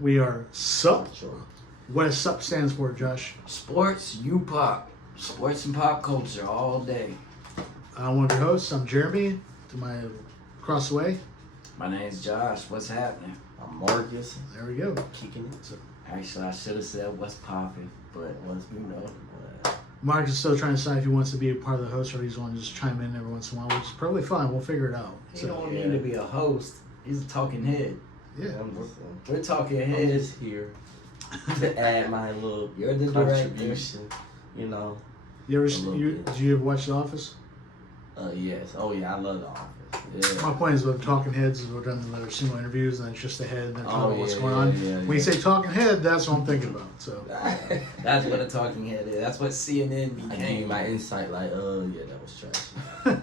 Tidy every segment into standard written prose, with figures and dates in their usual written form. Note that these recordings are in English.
We are SUP. What does SUP stands for, Josh? Sports, U-Pop. Sports and pop culture all day. I'm one of your hosts. I'm Jeremy. To my across the way. My name's Josh. What's happening? I'm Marcus. There we go. Kicking it. So, Actually, I should have said what's popping, but Mark is still trying to decide if he wants to be a part of the host or he's want to just chime in every once in a while, which is probably fine. We'll figure it out. He don't need to be a host. He's a talking head. Yeah. We're talking I'm heads just here to add my little You're the contribution. You know. You ever? bit. Did you ever watch The Office? Yes. Oh yeah, I love The Office. Yeah. My point is with talking heads is we're done the single interviews and it's just a head and they're talking about what's going on. Yeah, when you say talking head, that's what I'm thinking about. So That's what a talking head is. That's what CNN I gave became. my insight like, yeah, that was trash.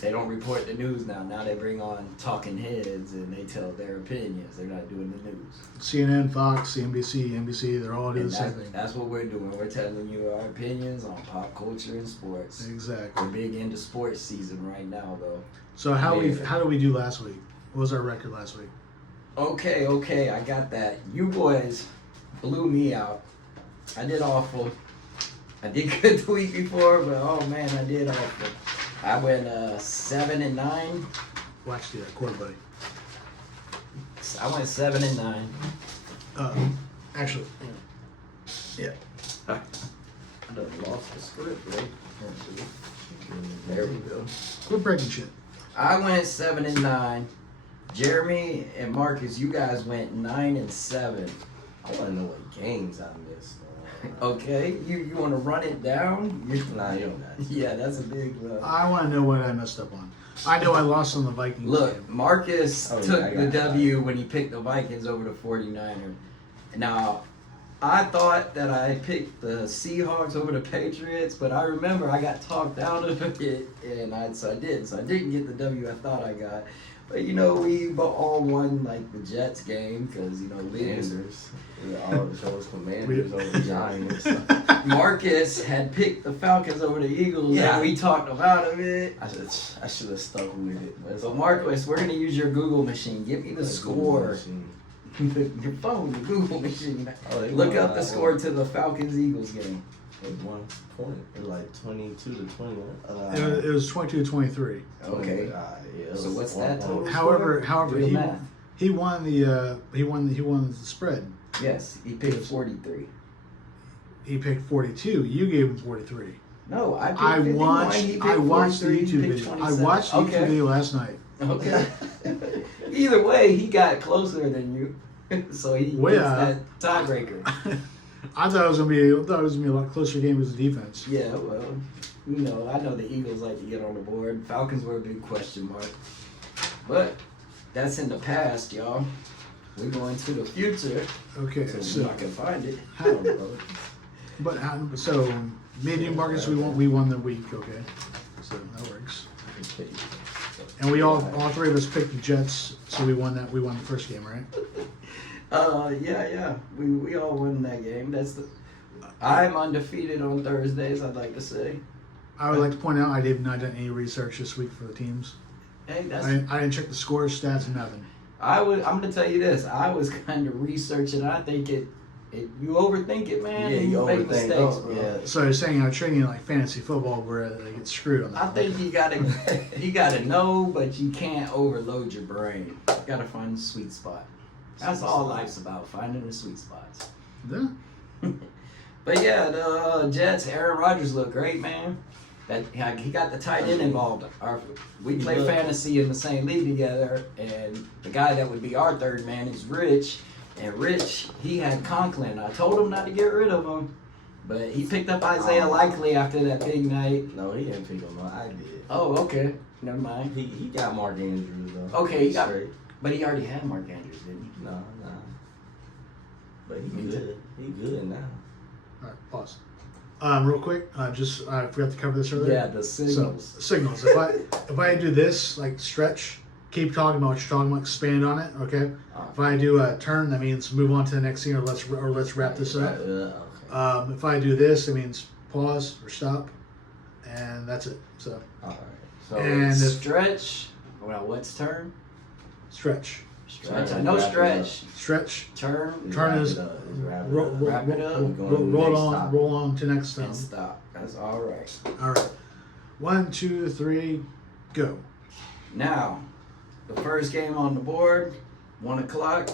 They don't report the news now. Now they bring on talking heads and they tell their opinions. They're not doing the news. CNN, Fox, CNBC, NBC, they're all doing the same thing. That's what we're doing. We're telling you our opinions on pop culture and sports. Exactly. We're big into sports season right now, though. So how did we do last week? What was our record last week? Okay, I got that. You boys blew me out. I did awful. I did good the week before, but oh man, I did awful. I went 7-9. Watch the quarter, buddy. I went 7-9. Actually, yeah. I done lost the script, right? There we go. Quit breaking shit. I went 7-9. Jeremy and Marcus, you guys went 9-7. I want to know what games I missed. Okay, you want to run it down? Nah, you don't got to. Yeah, that's a big. I want to know what I messed up on. I know I lost on the Vikings. Look, game. Marcus Oh, yeah, took I the got that. W when he picked the Vikings over the 49ers. Now, I thought that I picked the Seahawks over the Patriots, but I remember I got talked out of it, and so I didn't. So I didn't get the W I thought I got. But we all won like the Jets game because Commanders. All the shows Commanders over the Giants. Marcus had picked the Falcons over the Eagles. Yeah. And we talked him out of it. I should have stuck with it. But it's So all Marcus, we're gonna use your Google machine. Give me the right. score. Your phone, the Google machine. Oh, they Look won up the that score one. to the Falcons-Eagles game. It was 1 point. It was like 22-21. It was 22-23. Okay. Yeah, So what's that total? However, Do the math. he won the spread. Yes, he picked 43. He picked 42. You gave him 43. No, I picked I 51. watched. He picked I watched the 43, he YouTube picked video. I 27. watched the YouTube Okay. video last night. Okay. Either way, he got closer than you, so he Well, gets yeah. that tiebreaker. I thought it was gonna be a lot closer game as a defense. Yeah, well, I know the Eagles like to get on the board. Falcons were a big question mark. But that's in the past, y'all. We're going to the future. Okay, So so I can find it. so me and you, Marcus, we won the week. Okay, so that works. And we all three of us picked the Jets, so we won that. We won the first game, right? Yeah. We all won that game. I'm undefeated on Thursdays, I'd like to say. I would like to point out I did not done any research this week for the teams. Hey, I didn't check the scores, stats, nothing. I'm gonna tell you this. I was kind of researching. I think you overthink it, man. Yeah, you make overthink mistakes, it, bro. yeah. So you're saying I'm training like fantasy football where they get screwed on that. I think you gotta know, but you can't overload your brain. You gotta find the sweet spot. That's all life's about, finding the sweet spots. Yeah. But yeah, the Jets, Aaron Rodgers looked great, man. He got the tight end involved. We play fantasy in the same league together, and the guy that would be our third man is Rich. And Rich, he had Conklin. I told him not to get rid of him, but he picked up Isaiah Likely after that big night. No, he didn't pick him up. I did. Oh, okay. Never mind. He got Mark Andrews though. Okay, Straight. but he already had Mark Andrews, didn't he? No. But he good. He good now. All right, pause. Real quick, I forgot to cover this earlier. Yeah, the signals. So, signals. If I do this, like stretch, keep talking about what you're talking about, expand on it. Okay. If I do a turn, that means move on to the next scene, or let's wrap this up. Okay. If I do this, it means pause or stop, and that's it. So All right. So And it's if- stretch. Well, what's turn? stretch. Stretch. I know stretch. Stretch. Turn. Turn is wrap Wrap it up. roll on to next And time. stop. That's all right. All right. 1, 2, 3, go. Now, the first game on the board, 1 o'clock.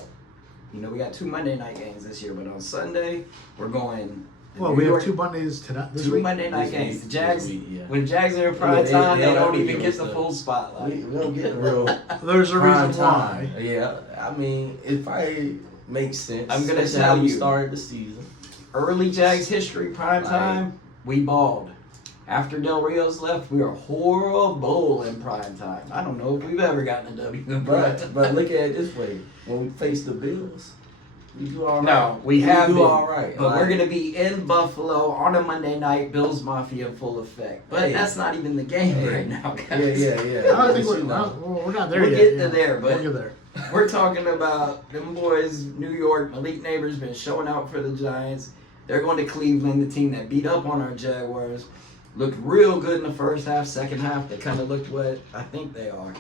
You know, we got 2 Monday night games this year, but on Sunday, we're going. Well, we have 2 Mondays tonight. This 2 week. Monday night This games. week, The Jags, this week, yeah. when the Jags are in prime they time, they don't don't ever even give get us the the- full spotlight. We don't get a real There's a prime reason time. why. Yeah, I mean, it probably makes sense. I'm gonna especially tell how we you. started the season. Early Jags history, prime Right. time, we balled. After Del Rio's left, we were horrible in prime time. I don't know if we've ever gotten a W in prime time. But look at it this way: when we face the Bills, we do all right. No, we have do been, all right. but Like, we're gonna be in Buffalo on a Monday night, Bills Mafia full effect. But Hey. that's not even the game Hey. right now, Yeah, guys. yeah. I don't think But you know. we're not there We'll yet. get to yeah. there, but- we'll get there. We're talking about them boys, New York. Malik Neighbors been showing out for the Giants. They're going to Cleveland, the team that beat up on our Jaguars. Looked real good in the first half. Second half, they kind of looked what I think they are.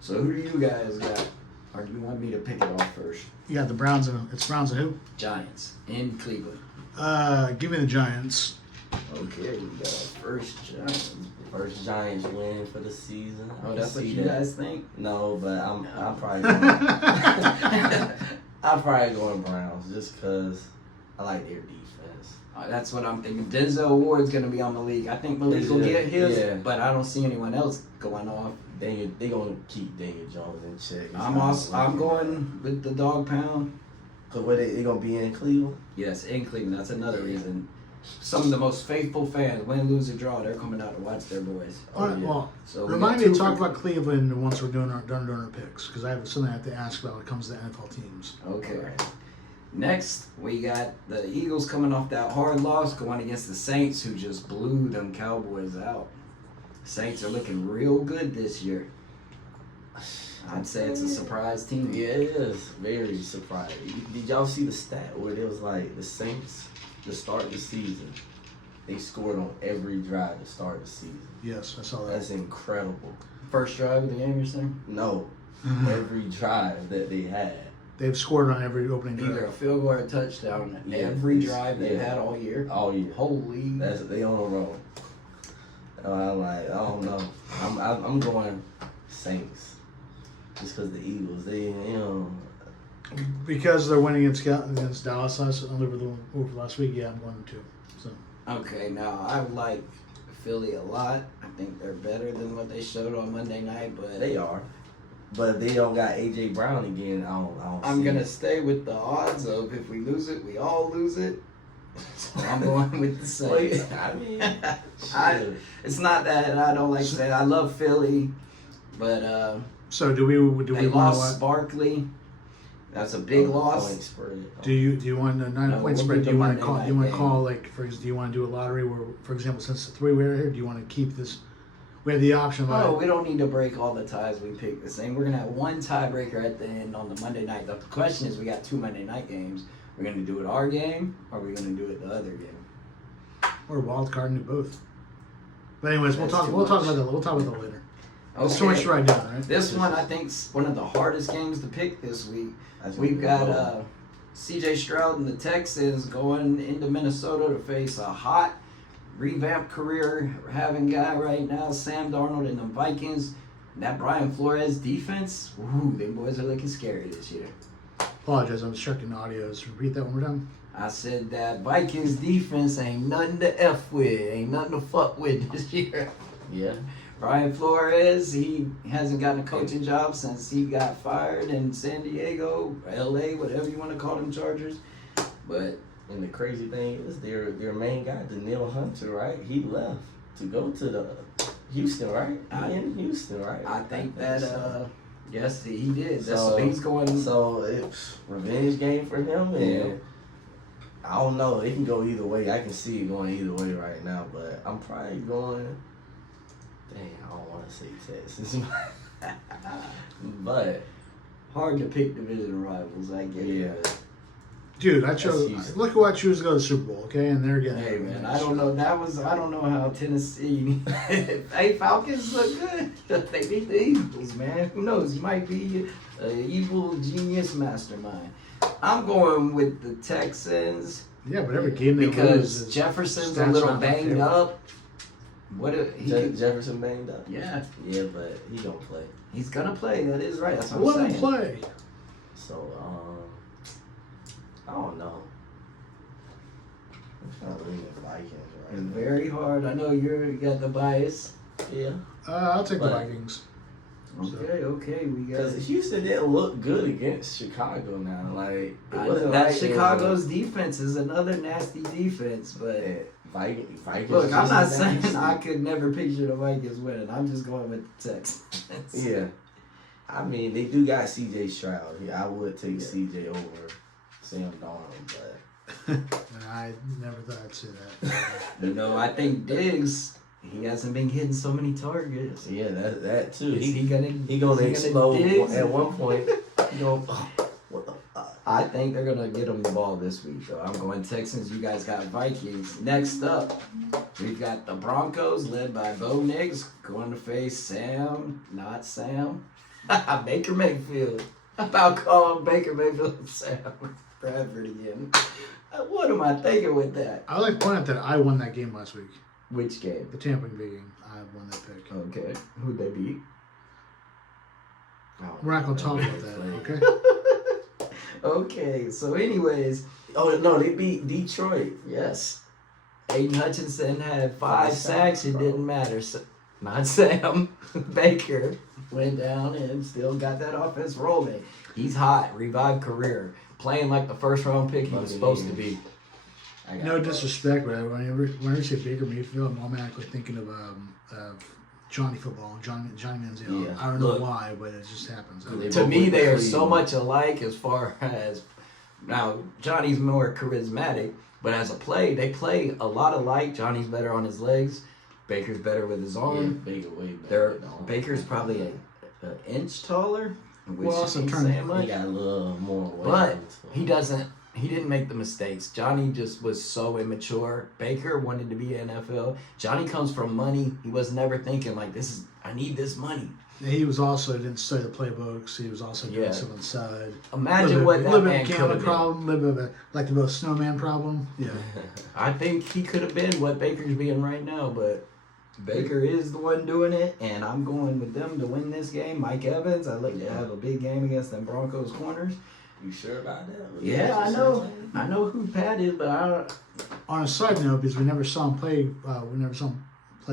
So who do you guys got? Or do you want me to pick it off first? You got the Browns and it's Browns and who? Giants in Cleveland. Give me the Giants. Okay, we got our first Giants. First Giants win for the season. I Oh, can that's what see you that. guys think? No, but I'm probably going. I'm probably going Browns just because I like their defense. That's what I'm thinking. Denzel Ward's going to be on Malik. I think Malik will get his, Yeah. but I don't see anyone else going off. They gonna keep Daniel Jones in check. I'm going with the dog pound. Cause what they gonna be in Cleveland? Yes, in Cleveland. That's another reason. Some of the most faithful fans, win, lose, or draw, they're coming out to watch their boys. All right, yeah. well, So we remind got me to two talk for- about Cleveland once we're doing our picks because I have something I have to ask about when it comes to NFL teams. Okay. Next, we got the Eagles coming off that hard loss, going against the Saints, who just blew them Cowboys out. Saints are looking real good this year. I'd say it's a surprise team. Yeah, it is very surprising. Did y'all see the stat where it was like the Saints to start the season? They scored on every drive to start the season. Yes, I saw that. That's incredible. First drive of the game, you're saying? No, every drive that they had. They've scored on every opening Either a drive. field goal or a touchdown Yeah, every it's- drive they've yeah. had all year. All year. Holy. They on a roll. I'm like, I don't know. I'm going Saints. Just because the Eagles, Because they're winning against Dallas over last week. Yeah, I'm going to. So Okay, now I like Philly a lot. I think they're better than what they showed on Monday night, but they are. But if they don't got AJ Brown again, I don't I'm see gonna it. stay with the odds of if we lose it, we all lose it. So I'm going with the Wait, Saints. I mean, shit. It's not that I don't like Saints. I love Philly, but do we they want lost to? Sparkly. That's a big loss. Point spread. Do you want a 9 No, point we'll spread? do Do the you want Monday to call? night Do you want to game. call like for example? Do you want to do a lottery where, for example, since the 3 we're here, do you want to keep this? We have the option. Oh, Like, we don't need to break all the ties we picked the same. We're gonna have one tiebreaker at the end on the Monday night. The question is, we got 2 Monday night games. We're gonna do it our game, or we're gonna do it the other game. or wild card and do both. But anyways, we'll That's talk. too We'll talk much. about that. We'll talk about that later. Okay. It's too much to write down, right? This one I think's one of the hardest games to pick this week. That's We've what got C.J. Stroud and the Texans going into Minnesota to face a hot, revamped career having guy right now, Sam Darnold and the Vikings. That Brian Flores defense, ooh, them boys are looking scary this year. Apologize, I'm checking the audios. Repeat that one more time. I said that Vikings defense ain't nothing to F with, ain't nothing to fuck with this year. Yeah. Brian Flores, he hasn't gotten a coaching job since he got fired in San Diego, LA, whatever you want to call them Chargers. But And the crazy thing is, their main guy, Daniil Hunter, right? He left to go to the Houston, right? In Houston, right? I think that, so. yes, he did. That's So- he's going. So it's revenge game for him, and Yeah. I don't know. It can go either way. I can see it going either way right now, but I'm probably going. Dang, I don't want to say Texas, but Hard to pick division rivals, I get Yeah. it. Dude, I chose. Houston. Look who I choose to go to the Super Bowl. Okay, and they're getting. Hey man, I don't know. I don't know how Tennessee. Hey, Falcons look good. They beat the Eagles, man. Who knows? He might be an evil genius mastermind. I'm going with the Texans Yeah, but every game they lose because is Jefferson's a stats little not my banged favorite. up. What if he? could- Jefferson banged up. Yeah, Yeah, but he gonna play. he's gonna play. That is right. That's I what let I'm him saying. play. So I don't know. I'm trying to lean the Vikings It's right now. very hard. I know you got the bias. Yeah, I'll take the But- Vikings. Okay. We got. because Houston didn't look good against Chicago now. Like it wasn't That like Chicago's defense is another nasty defense, but. Vikings. Look, I'm just not as saying nasty. I could never picture the Vikings winning. I'm just going with the Texans. Yeah, I mean they do got C.J. Stroud. Yeah, I would take Yeah. C.J. over Sam Darnold, but And I never thought I'd say that. You know, I think Diggs, he hasn't been hitting so many targets. yeah, that too. Is he gonna explode Diggs? at one point. You know, what the fuck? I think they're gonna get him the ball this week, though. I'm going Texans. You guys got Vikings. Next up, we've got the Broncos, led by Bo Nix, going to face Sam, not Sam, Baker Mayfield. How about calling Baker Mayfield Sam Bradford again? What am I thinking with that? I like to point out that I won that game last week. Which game? The Tampa Bay game. I won that pick. Okay, who'd they beat? Oh, We're not going to talk about that, okay? Okay, so anyways, Oh no, they beat Detroit. yes. Aiden Hutchinson had 5 5 sacks. It bro. didn't matter. So, not Sam. Baker went down and still got that offense rolling. He's hot. Revived career. Playing like the first round pick he was supposed to be. I got No it. disrespect, but whenever you say Baker Mayfield, I'm automatically thinking of Johnny Football, Johnny Manziel. Yeah. I don't know Look. why, but it just happens. They To both me, went to they are so Cleveland. much alike as far as now. Johnny's more charismatic, but as a play, they play a lot alike. Johnny's better on his legs. Baker's better with his Yeah, arm. Baker way better. They're, with the arm. Baker's probably an inch taller, which Well, also ain't turn- saying He much. got a little more weight. But he didn't make the mistakes. Johnny just was so immature. Baker wanted to be an NFL. Johnny comes from money. He was never thinking like I need this money. He was also didn't study the playbooks. He was also doing Yeah. stuff on the side. Imagine what that little man bit of could camera have been. problem, little bit of like the little snowman problem. Yeah. I think he could have been what Baker's being right now, but Baker is the one doing it, and I'm going with them to win this game. Mike Evans, I look to have a big game against them Broncos corners. You sure about that? Yeah, I know. I know who Pat is, but I don't. On a side note, because we never saw him play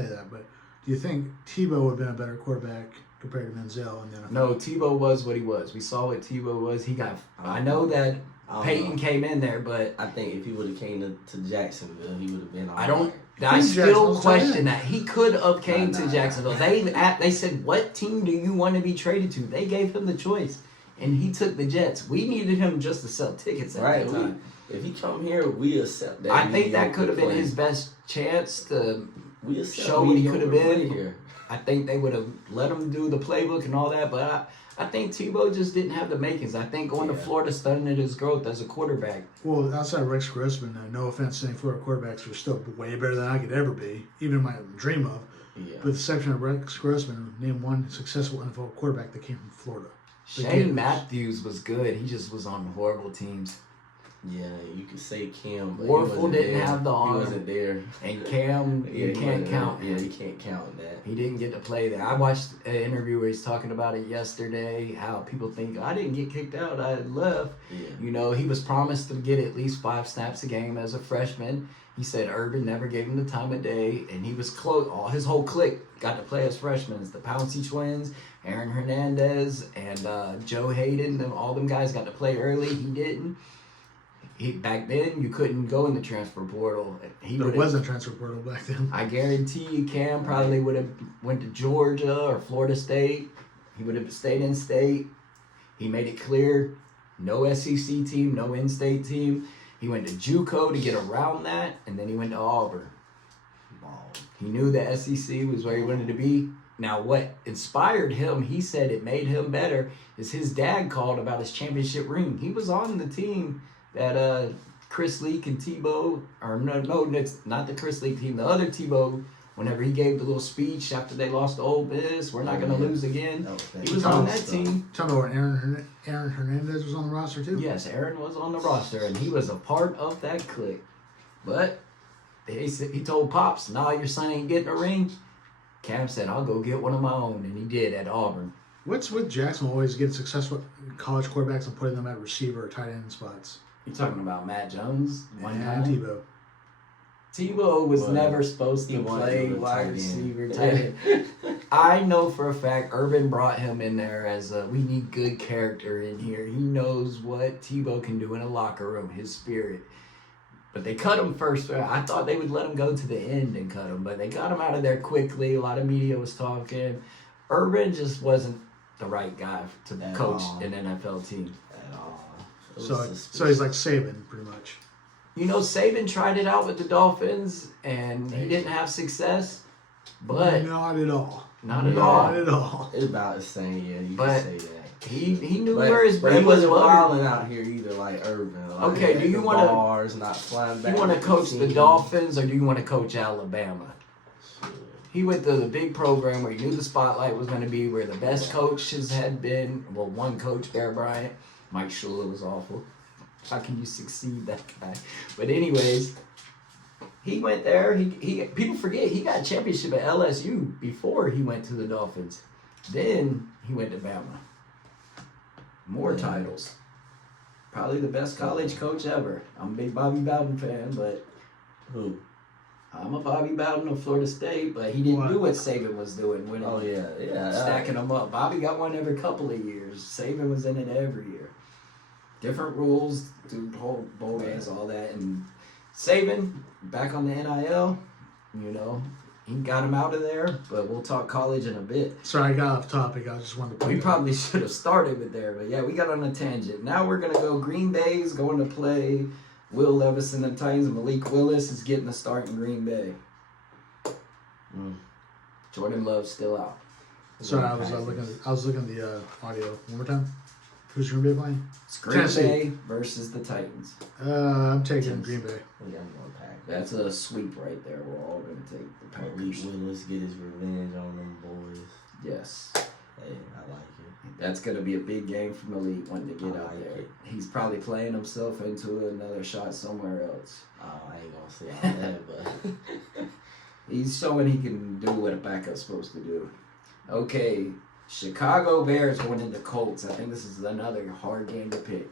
that, but do you think Tebow would have been a better quarterback compared to Manziel? And then No, Tebow was what he was. We saw what Tebow was. He got. I know that I don't Peyton know. came in there, but I think if he would have came to Jacksonville, he would have been. I don't. I I think still Jacksonville's question tight. that he could have came Nah, to nah, Jacksonville. They said, "What team do you want to be traded to?" They gave him the choice, and he took the Jets. We needed him just to sell tickets at Right. that time. If he come here, we accept that. I think that mediocre could have been play. his best chance to. We accept show what he could have mediocre been. play here. I think they would have let him do the playbook and all that, but I think Tebow just didn't have the makings. I think going to Yeah. Florida stunted his growth as a quarterback. well, outside of Rex Grossman, no offense to any Florida quarterbacks, who are still way better than I could ever be, even in my dream of. Yeah. With the exception of Rex Grossman, name one successful NFL quarterback that came from Florida. The Shane Gators. Matthews was good. He just was on horrible teams. Yeah, you could say Kim, but Warfel he wasn't didn't there. have the arm. He wasn't there. And Cam, Yeah, you he can't wasn't count there. Yeah, him. you can't count that. He didn't get to play there. I watched an interview where he's talking about it yesterday, how people think, I didn't get kicked out, I left. Yeah. You know, he was promised to get at least 5 snaps a game as a freshman. He said Urban never gave him the time of day, and he was close. All his whole clique got to play as freshmen. The Pouncey twins, Aaron Hernandez, and Joe Hayden. All them guys got to play early. He didn't. Back then, you couldn't go in the transfer portal. There wasn't a transfer portal back then. I guarantee you, Cam probably would have went to Georgia or Florida State. He would have stayed in state. He made it clear, no SEC team, no in-state team. He went to JUCO to get around that, and then he went to Auburn. He knew the SEC was where he wanted to be. Now, what inspired him, he said it made him better, is his dad called about his championship ring. He was on the team that Chris Leak and Tebow, or no, it's not the Chris Leak team, the other Tebow. Whenever he gave the little speech after they lost to Ole Miss, we're not gonna lose again. He was on that team. Tell me what Aaron Hernandez was on the roster too. Yes, Aaron was on the roster, and he was a part of that clique. But he told Pops, "Nah, your son ain't getting a ring." Cam said, "I'll go get one of my own," and he did at Auburn. What's with Jackson always getting successful college quarterbacks and putting them at receiver or tight end spots? You talking about Matt Jones? And Tebow. Tebow was never supposed to play wide receiver, tight end. I know for a fact Urban brought him in there as we need good character in here. He knows what Tebow can do in a locker room, his spirit. But they cut him first. I thought they would let him go to the end and cut him, but they got him out of there quickly. A lot of media was talking. Urban just wasn't the right guy to coach an NFL team. At all. So he's like Saban, pretty much. You know, Saban tried it out with the Dolphins, and he didn't have success. But not at all. Not at all. Not at all. It's about the same, yeah. You can say that. He knew where his but bread he was wasn't buttered. wilding out here either, like Urban. Like, Okay, do you want to? Bars, not flying back. You want to coach the Dolphins, or do you want to coach Alabama? He went to the big program where he knew the spotlight was going to be, where the best coaches had been. Well, one coach, Bear Bryant. Mike Shula was awful. How can you succeed that guy? But anyways, he went there. He people forget he got a championship at LSU before he went to the Dolphins. Then he went to Bama. More titles. Probably the best college coach ever. I'm a big Bobby Bowden fan, but who? I'm a Bobby Bowden of Florida State, but he didn't do what Saban was doing, winning, stacking them up. Bobby got one every couple of years. Saban was in it every year. Different rules, do whole bowl games, all that, and Saban back on the NIL. You know, he got him out of there. But we'll talk college in a bit. Sorry, I got off topic. I just wanted to. We probably should have started with there, but yeah, we got on a tangent. Now we're gonna go. Green Bay's going to play Will Levis and the Titans. Malik Willis is getting a start in Green Bay. Jordan Love's still out. Sorry, I was looking at the audio one more time. Who's Green Bay playing? It's Green Bay versus the Titans. I'm taking Green Bay. Yeah, I'm going Packers. That's a sweep right there. We're all going to take the Packers. Malik Willis get his revenge on them boys. Yes. Hey, I like it. That's going to be a big game for Malik when they get out there. He's probably playing himself into another shot somewhere else. I ain't going to say all that, but... He's showing he can do what a backup's supposed to do. Okay, Chicago Bears going into Colts. I think this is another hard game to pick.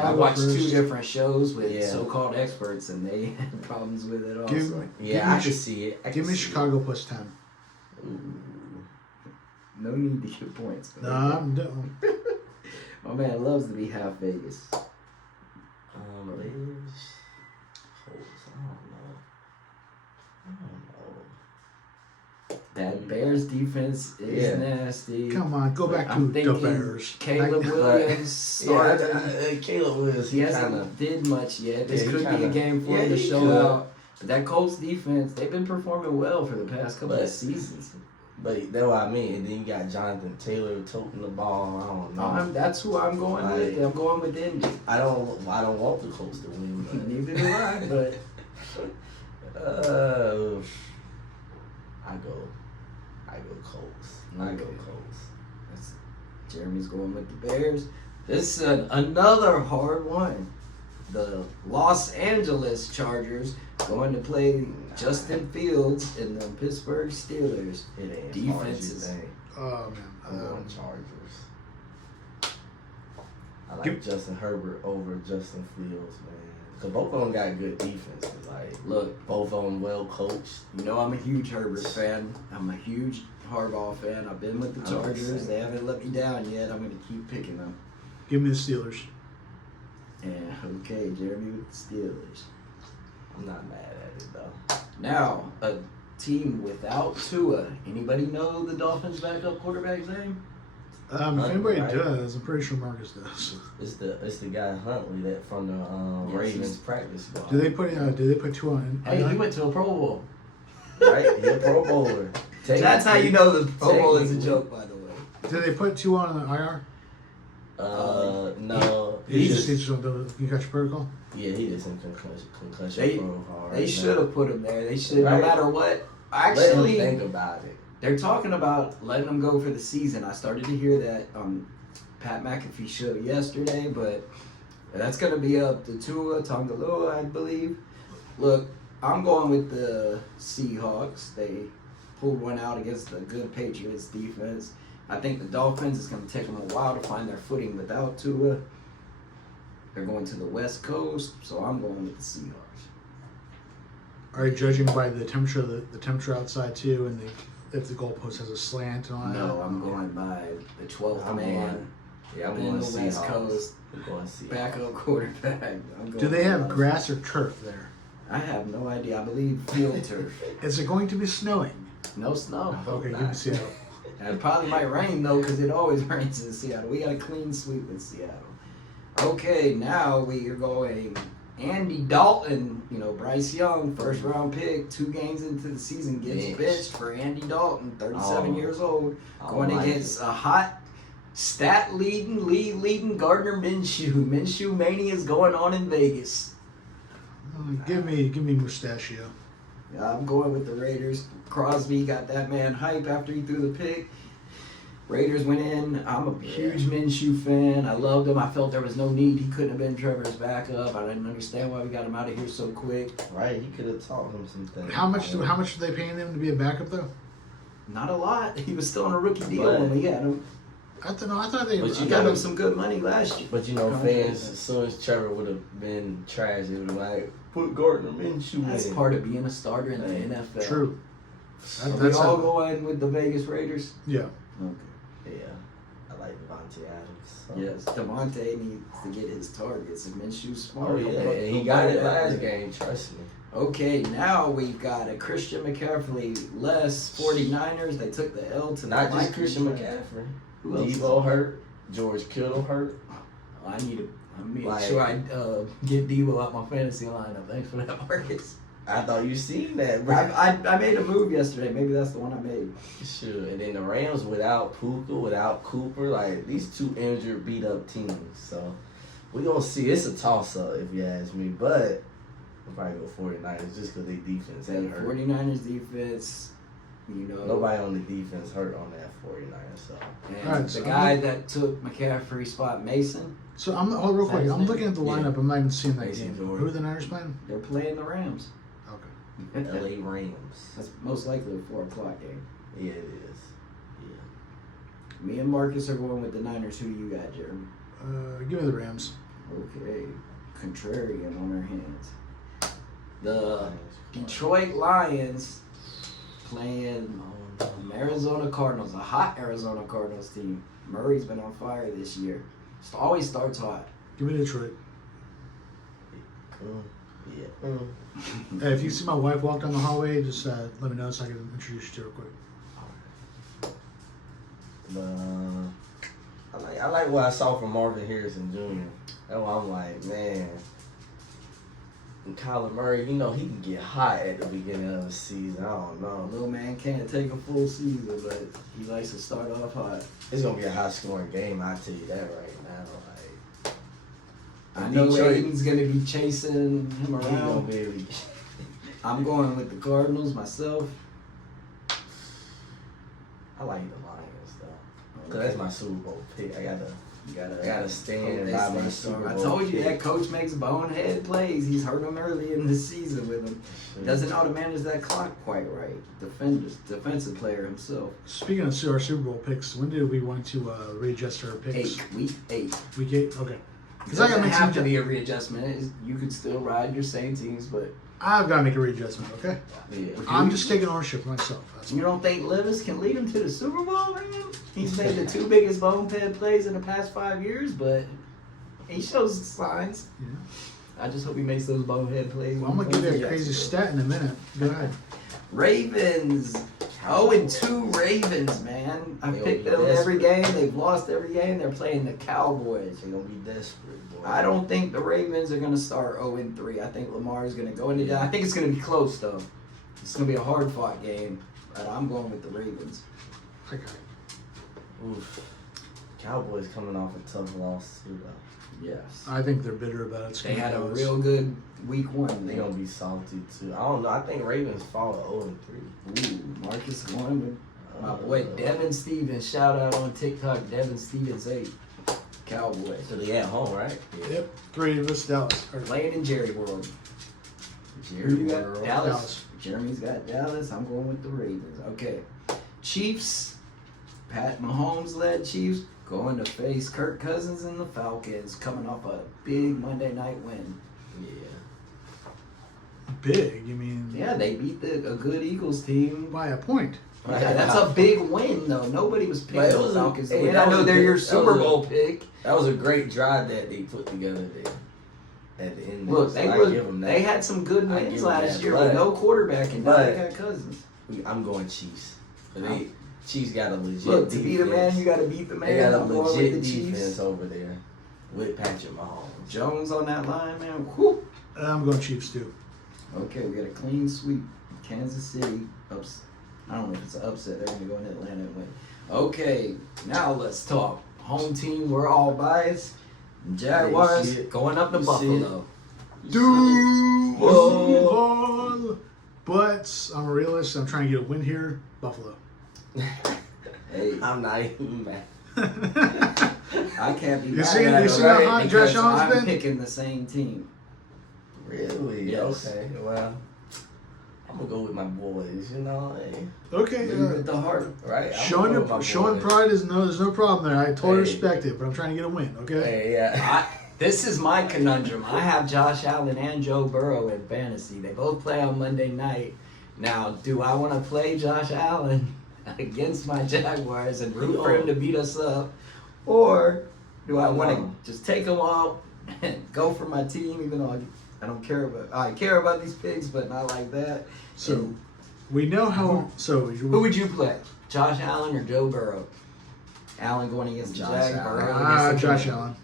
I watched two different shows with so-called experts, and they had problems with it also. I can see it. Give me Chicago plus 10. Ooh. No need to get points. No, I'm done. My man loves to be half Vegas. Bears. I don't know. That Bears defense is nasty. Come on, go back to the Bears. Caleb Williams started. Caleb Williams, he hasn't did much yet. This could be a game for him to show out. But that Colts defense, they've been performing well for the past couple of seasons. But that's what I mean. And then you got Jonathan Taylor toting the ball. I don't know. That's who I'm going with. I'm going with Indy. I don't want the Colts to win. But. Neither do I. But I go Colts. Okay. I go Colts. Jeremy's going with the Bears. This is another hard one. The Los Angeles Chargers going to play Justin Fields and the Pittsburgh Steelers. It ain't defenses. Oh man, I'm going Chargers. I like Justin Herbert over Justin Fields, man. Cause both of them got good defenses. Like, look, both of them well coached. You know, I'm a huge Herbert fan. I'm a huge Harbaugh fan. I've been with the Chargers. They haven't let me down yet. I'm going to keep picking them. Give me the Steelers. And okay, Jeremy with the Steelers. I'm not mad at it though. Now, a team without Tua. Anybody know the Dolphins' backup quarterback's name? If anybody does, I'm pretty sure Marcus does. It's the guy Huntley that from the Ravens practice squad. Did they put Tua in? Hey, he went to a Pro Bowl. Right? He's a Pro Bowler. That's how you know the Pro Bowl is a joke, by the way. Did they put Tua on the IR? No. He's just on the concussion protocol. Yeah, he did some concussion They- protocol. They should have put him there. They should, Right. no matter what. Let him Actually, think about it. they're talking about letting him go for the season. I started to hear that on Pat McAfee show yesterday, but that's going to be up to Tua Tagovailoa, I believe. Look, I'm going with the Seahawks. They pulled one out against the good Patriots defense. I think the Dolphins, it's going to take them a while to find their footing without Tua. They're going to the West Coast, so I'm going with the Seahawks. Are you judging by the temperature, the temperature outside too, and if the goalpost has a slant and all that? No, I'm going by the 12th I'm man. Yeah, I'm in going the to West Seahawks. Coast. I'm going to Seahawks. Backup quarterback. I'm going Do they have with- grass or turf there? I have no idea. I believe field turf. Is it going to be snowing? No snow. Okay, you can see it. It probably might rain though, because it always rains in Seattle. We got a clean sweep in Seattle. Okay, now we are going Andy Dalton. You know, Bryce Young, first round pick, 2 games into the season, gets benched for Andy Dalton, 37 years old, going against a hot lead leading Gardner Minshew. Minshew mania is going on in Vegas. Give me Mustachio. Yeah, I'm going with the Raiders. Crosby got that man hype after he threw the pick. Raiders went in. I'm a huge Minshew fan. I loved him. I felt there was no need. He couldn't have been Trevor's backup. I didn't understand why we got him out of here so quick. Right, he could have taught him some things. How much are they paying him to be a backup though? Not a lot. He was still on a rookie deal But- when we got him. I thought they. But You you got gotta- him some good money last year. But you know, fans, as soon as Trevor would have been trash, they would have like, put Gardner Minshew That's in. part of being a starter in the NFL. True. Are we That's all how- going with the Vegas Raiders? Yeah. Okay. Yeah, I like Devontae Adams. So. Yes, Devontae needs to get his targets. And Minshew's smart. Oh yeah, and he got it last game. Trust me. Okay, now we've got a Christian McCaffrey less 49ers. They took the L to Not the just Vikings. Christian McCaffrey. Who else? Debo hurt. George Kittle hurt. I need to make Like- sure I get Debo out my fantasy lineup. Thanks for that, Marcus. I thought you seen that, bro. I made a move yesterday. Maybe that's the one I made. Sure. And then the Rams without Puka, without Cooper, like these 2 injured, beat up teams. So we gonna see. It's a toss up if you ask me, but I'll probably go 49ers just because they defense ain't hurt. 49ers defense, you know. Nobody on the defense hurt on that 49ers. So And Alright, the so guy I'm- that took McCaffrey's spot, Mason, So real quick. I'm looking at the Yeah. lineup. I'm not even seeing that Mason game. Jordan. Who are the Niners playing? they're playing the Rams. Okay. LA Rams. That's most likely a 4:00 game. Yeah, it is. Yeah. Me and Marcus are going with the Niners. Who you got, Jeremy? Give me the Rams. Okay, contrarian on our hands. The Detroit Lions playing the Arizona Cardinals, a hot Arizona Cardinals team. Murray's been on fire this year. Always starts hot. Give me Detroit. Yeah. Hey, if you see my wife walk down the hallway, just let me know so I can introduce you to her quick. I like what I saw from Marvin Harrison Jr. That's why I'm like, man. And Kyler Murray, you know, he can get hot at the beginning of the season. I don't know. Little man can't take a full season, but he likes to start off hot. It's gonna be a high scoring game, I tell you that right now. Like, I know Detroit, Aiden's gonna be chasing him he gonna around. be able to. I'm going with the Cardinals myself. I like the Lions though, cause that's my Super Bowl pick. I gotta Hope stand they by stay my strong. Super I Bowl told you pick. that coach makes bonehead plays. He's hurt them early in the season with him. Doesn't know how to manage that clock quite right. Defensive player himself. Speaking of our Super Bowl picks, when do we want to readjust our picks? Week 8. Week 8? Okay. It Because I gotta doesn't make have to some. be a readjustment. You could still ride your same teams, but I've got to make a readjustment. Okay. Yeah. I'm just taking ownership myself. That's you don't think Levis can lead him to the Super Bowl, man? He's made the 2 biggest bonehead plays in the past 5 years, but he shows signs. Yeah. I just hope he makes those bonehead plays. Well, I'm gonna give you a crazy stat in a minute. Go ahead. Ravens. 0-2 Ravens, man. I've They'll picked be them every desperate. game. They've lost every game. They're playing the Cowboys. They're gonna be desperate, boy. I don't think the Ravens are going to start 0-3. I think Lamar is going to go into that. I think it's going to be close, though. It's going to be a hard-fought game, but I'm going with the Ravens. Okay. Oof. Cowboys coming off a tough loss too, though. Yes. I think they're bitter about it. They had a real good week 1. They gonna be salty too. I don't know. I think Ravens fall to 0-3. Ooh, Marcus going with my boy Devin Stevens. Shout out on TikTok, Devin Stevens 8. Cowboys. So they at home, right? Yep, 3 of us, Dallas. Or Playing in Jerry World. Who you got? Dallas. Dallas. Jeremy's got Dallas. I'm going with the Ravens. Okay. Chiefs. Pat Mahomes led Chiefs going to face Kirk Cousins and the Falcons, coming off a big Monday night win. Yeah. Big, you mean? Yeah, they beat a good Eagles team. By a point. Yeah, that's a big win, though. Nobody was picking But it the was Falcons. a- to win. that I know was a they're good- your that Super was a- Bowl pick. That was a great drive that they put together there at the end. Look, So I give them that. they had some good I give wins them last that, year but- with no quarterback, and now but- they got Cousins. I'm going Chiefs. Chiefs got a legit Look, to defense. be the man, you got to beat the man. They got a I'm going with legit the defense Chiefs. over there with Patrick Mahomes. Jones on that line, man. Whew. I'm going Chiefs too. Okay, we got a clean sweep. Kansas City ups. I don't know if it's an upset. They're going to go in Atlanta and win. Okay, now let's talk. Home team, we're all biased. Jaguars see it. going up to You see Buffalo. Duval. But I'm a realist. I'm trying to get a win here. Buffalo. Hey, I'm not even mad. I can't be You mad see- at you it, see right? how hot Because Josh Allen's I'm been? picking the same team. Really? Yes. Okay. Well, I'm gonna go with my boys. You know, hey, Okay. Leave with the heart. right? I'm Showing gonna go with my showing boys. pride is there's no problem there. I totally Hey. respect it, but I'm trying to get a win. Okay. Hey, yeah. This is my conundrum. I have Josh Allen and Joe Burrow in fantasy. They both play on Monday night. Now, do I want to play Josh Allen against my Jaguars and root for him to beat us up? Or do I want to just take them all and go for my team, even though I don't care about, I care about these picks, but not like that. So we know how. So Who would you play? Josh Allen or Joe Burrow? Allen going against the Josh Jags, Allen. Burrow against the Josh Commanders. Allen.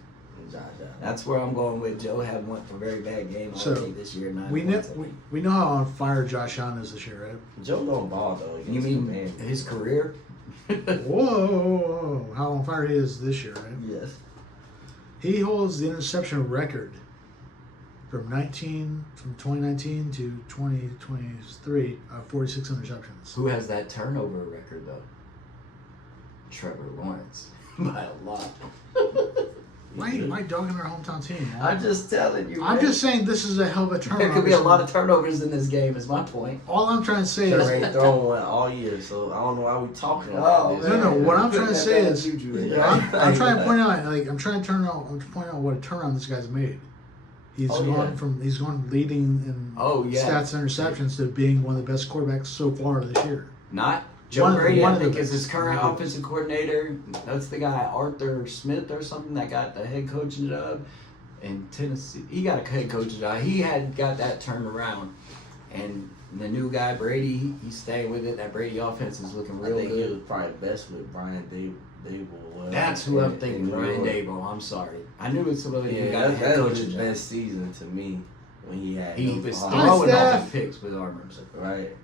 That's where I'm going with. Joe had one a very bad game So, already this year. 9 We know points, I think. we know how on fire Josh Allen is this year, right? Joe don't ball though. You against mean the man. his career? Whoa, how on fire he is this year, right? Yes. He holds the interception record from 2019 to 2023, 46 interceptions. Who has that turnover record though? Trevor Lawrence by a lot. Why am I dogging our hometown team? Man? I'm just telling you. I'm man. just saying this is a hell of a turnover. There could be a lot of turnovers in this game. Is my point. All I'm trying to say Trevor is ain't thrown one all year, so I don't know why we talking Oh, about this. no. What I'm trying to say is, Yeah. I'm trying to point out, I'm trying to point out what a turnaround this guy's made. He's gone leading in stats and interceptions to being one of the best quarterbacks so far this year. Not Joe One Brady, of I the think, is best. his current offensive coordinator. That's the guy, Arthur Smith or something, that got the head coaching job in Tennessee. He got a head coaching job. He had got that turned around. And the new guy, Brady, he's staying with it. That Brady offense is looking I real think he good. was probably best with Brian Dable. That's who I'm thinking, Ryan Dable. I'm sorry. I knew it was somebody who got a head that was coaching his job. best season to me when he had. He no was ball. throwing off Steph. his picks with arms. Right.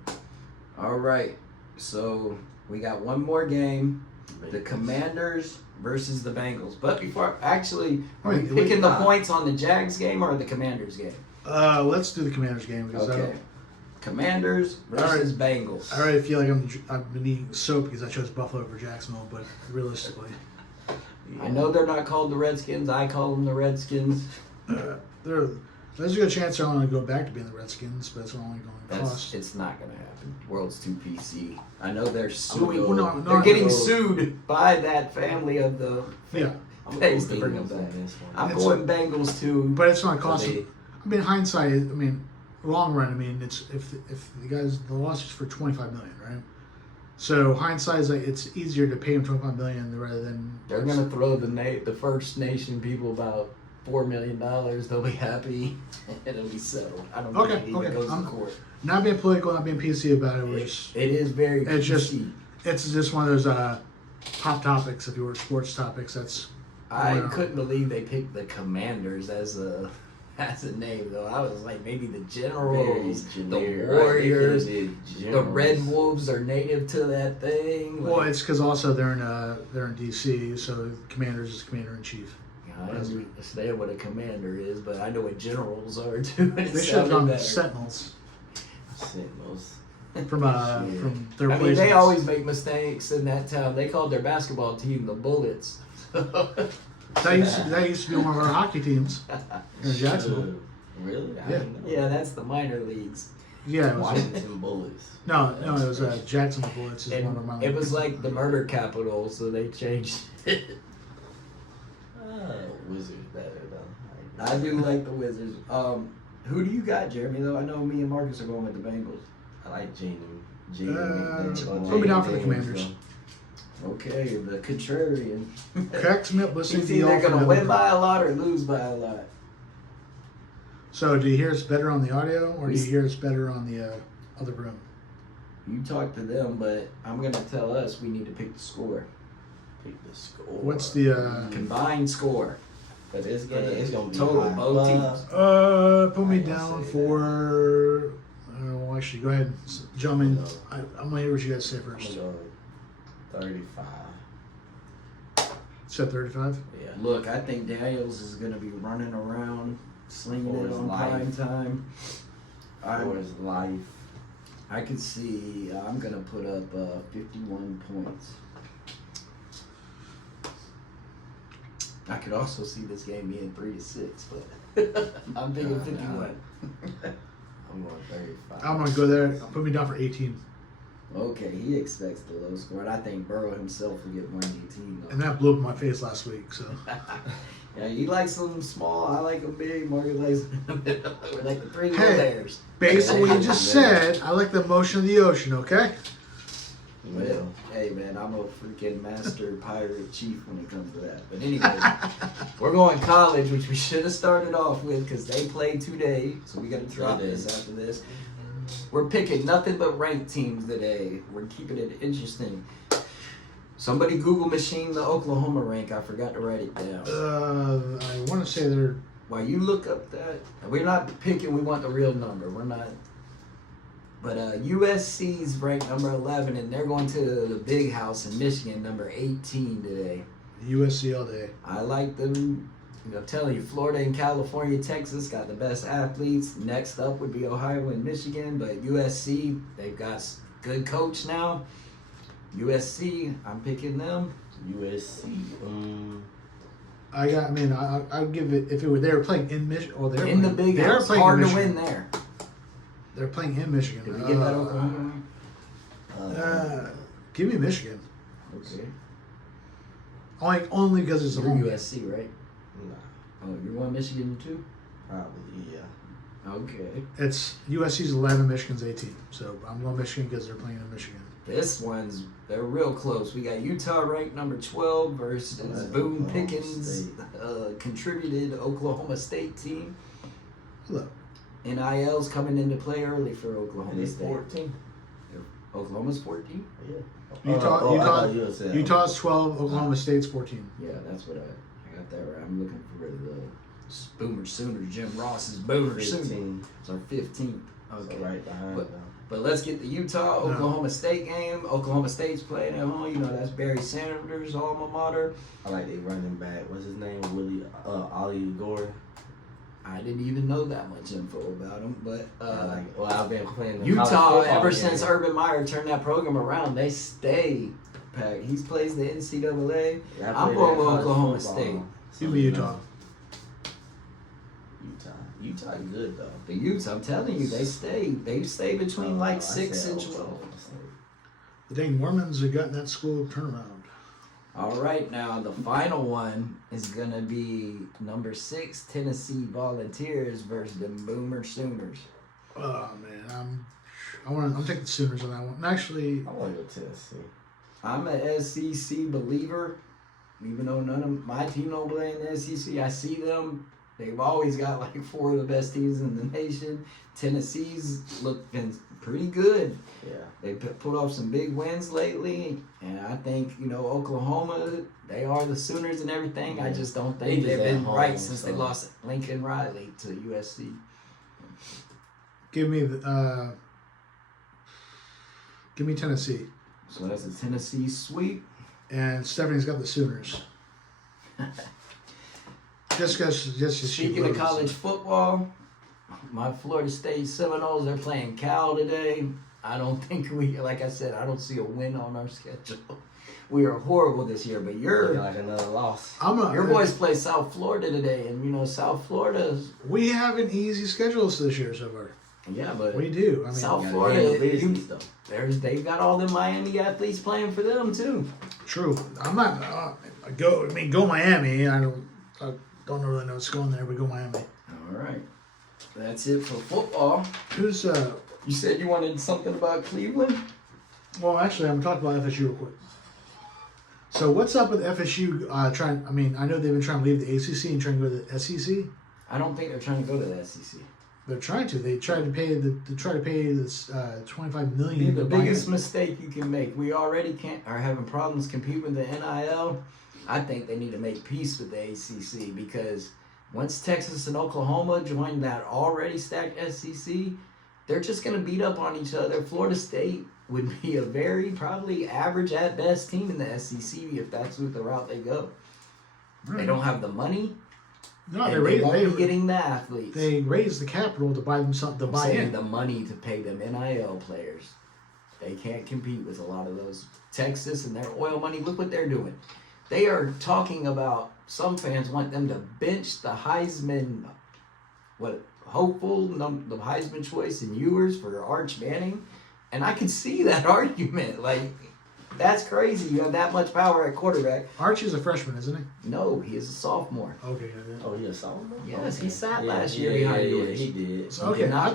All right. So we got one more game. The Commanders versus the Bengals. But before, actually, are we picking the points on the Jags game or the Commanders game? Let's do the Commanders game because Okay. Commanders versus Bengals. I already feel like I've been eating soap because I chose Buffalo over Jacksonville, but realistically, I know they're not called the Redskins. I call them the Redskins. there's a good chance they're only going to go back to being the Redskins, but it's only going to cost. It's not going to happen. World's too PC. I know they're gonna suing. go- They're getting sued by that family of the Yeah, face to bring them back. I'm going Bengals too. but it's not cost. they- I mean, hindsight. I mean, long run. I mean, it's if the loss is for $25 million, right? So hindsight is like it's easier to pay him $25 million rather than They're gonna throw the First Nation people about $4 million. They'll be happy, and it'll be settled. I don't think it even goes to court. not being political, not being PC about it. We're just, It is very. It's just- PC. it's just one of those hot topics. If you were sports topics, that's I wow. couldn't believe they picked the Commanders as a That's a name though. I was like maybe the Generals, the generic, Warriors, right? the Red Wolves are native to that thing. Well, it's because also they're in DC, so Commanders is Commander in Chief. I don't understand what a commander is, but I know what generals are too. They should have gone with Sentinels. Sentinels. From their I mean, places. they always make mistakes in that town. They called their basketball team the Bullets. That used to be one of our hockey teams in Jacksonville. Really? Yeah. Yeah, that's the minor leagues. Yeah, it was, Washington Bullets. no, it was Jacksonville Bullets. Is one of my It was like the murder capital, so they changed it. Wizards better though. I do like the Wizards. Who do you got, Jeremy? Though I know me and Marcus are going with the Bengals. I like Jaden. Put me down for the Commanders. Okay, the contrarian. Correct me up. Listen He's to y'all either for gonna another win by a lot or lose by a lot. So, do you hear us better on the audio, or do you hear us better on the other room? You talk to them, but I'm gonna tell us we need to pick the score. Pick the score. What's the Combined score? But this game it's gonna be total high. both teams. Put me I ain't gonna down say for. Well, actually, go ahead, gentlemen. I'm gonna hear what you guys say I'm first. gonna go 35. Set 35. Yeah. Look, I think Daniels is gonna be running around, slinging For it his on life. prime time. For his life. I could see. I'm gonna put up 51 points. I could also see this game being 3-6, but I'm thinking 51. I'm going 35. I'm gonna go there. Put me down for 18. Okay, he expects the low score, and I think Burrow himself will get 118. And that blew up in my face last week. So Yeah, you like some small, I like them big. Margaret likes we're like the three little Hey. bears. based on what you just said, I like the motion of the ocean. Okay. Yeah. Hey man, I'm a freaking master pirate chief when it comes to that. But anyway, we're going college, which we should have started off with because they played today. So we got to drop this after this. We're picking nothing but ranked teams today. We're keeping it interesting. Somebody Google machine the Oklahoma rank. I forgot to write it down. I want to say they're. While you look up that, we're not picking. We want the real number. We're not. But USC's ranked number 11, and they're going to the Big House in Michigan, number 18 today. USC all day. I like them. I'm telling you, Florida and California, Texas got the best athletes. Next up would be Ohio and Michigan, but USC, they've got good coach now. USC, I'm picking them. USC. I'd give it if it were they were playing in Michigan. Or they were In the playing, Big they are House, playing hard in to Michigan. win there. They're playing in Michigan. Did we get that Oklahoma? Give me Michigan. Okay. Only because it's a You're home. USC, right? Nah, Oh, you're going Michigan too? probably, yeah. Okay. It's USC's 11, Michigan's 18. So I'm going Michigan because they're playing in Michigan. They're real close. We got Utah ranked number 12 versus Boone Oklahoma Pickens, contributed Oklahoma State team. Look, NIL's coming into play early for Oklahoma And it's State. 14. Oklahoma's 14? Yeah. Utah- I thought you were saying- Utah's 12, Oklahoma State's 14. Yeah, that's what I got that right. I'm looking for the Boomer Sooners. Jim Ross's Boomer Sooners. 15. It's our 15th. Okay. So right behind them. But let's get the Utah Oklahoma State game. Oklahoma State's playing at home. You know, that's Barry Sanders' alma mater. I like their running back. What's his name? Ollie Gore. I didn't even know that much info about him, but I've been playing the Utah college football ever game. since Urban Meyer turned that program around, they stay packed. He plays the NCAA. Yeah, I'm going with Oklahoma State. Give me Utah. Utah good though. The Utes, I'm telling you, they stay between like I 6 said and Oklahoma 12. State. The dang Mormons have gotten that school turnaround. All right, now the final one is gonna be number 6 Tennessee Volunteers versus the Boomer Sooners. Oh man, I'm taking the Sooners on that one. And actually, I want to go Tennessee. I'm an SEC believer, even though none of my team don't play in the SEC. I see them. They've always got like 4 of the best teams in the nation. Tennessee's looking pretty good. Yeah. They put off some big wins lately, and I think, Oklahoma, they are the Sooners and everything. I just don't think they've been right since they lost Lincoln Riley to USC. Give me Tennessee. So that's a Tennessee sweep. And Stephanie's got the Sooners. Speaking of college football, my Florida State Seminoles, they're playing Cal today. I don't think like I said, I don't see a win on our schedule. We are horrible this year, but like another loss. Your boys play South Florida today, and South Florida's. We have an easy schedule this year so far. Yeah, but we do. South Florida, they've got all the Miami athletes playing for them too. True. I'm not go Miami. I don't really know what's going there, but go Miami. All right, that's it for football. Who's You said you wanted something about Cleveland? Well, actually, I'm going to talk about FSU real quick. So what's up with FSU I know they've been trying to leave the ACC and trying to go to the SEC. I don't think they're trying to go to the SEC. They're trying to. They tried to pay this $25 million. The biggest mistake you can make. We already are having problems competing with the NIL. I think they need to make peace with the ACC, because once Texas and Oklahoma join that already stacked SEC, they're just going to beat up on each other. Florida State would be a very probably average at best team in the SEC if that's the route they go. Right. They don't have the money. No, they won't be getting the athletes. They raised the capital to buy them something to buy in. The money to pay them NIL players. They can't compete with a lot of those. Texas and their oil money, look what they're doing. They are talking about, some fans want them to bench the Heisman, hopeful, the Heisman choice in Ewers for Arch Manning. And I can see that argument. Like, that's crazy. You have that much power at quarterback. Archie's a freshman, isn't he? No, he is a sophomore. Okay. Oh, he's a sophomore? Yes, he sat last year behind Ewers. He did. So, okay, I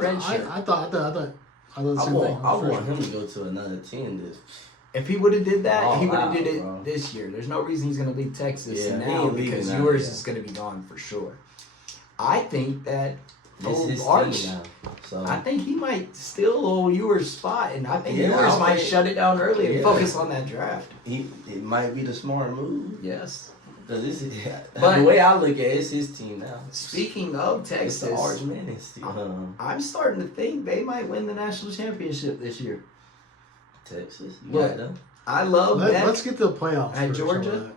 thought the same thing. I want him to go to another team. If he would have did that, he would have did it this year. There's no reason he's going to leave Texas now, because Ewers is going to be gone for sure. I think that Arch, I think he might steal old Ewers' spot, and I think Ewers might shut it down early and focus on that draft. It might be the smart move. Yes. But the way I look at it, it's his team now. Speaking of Texas, it's the Arch Manning team. I'm starting to think they might win the national championship this year. Texas? But I love that. Let's get to the playoffs. At Georgia.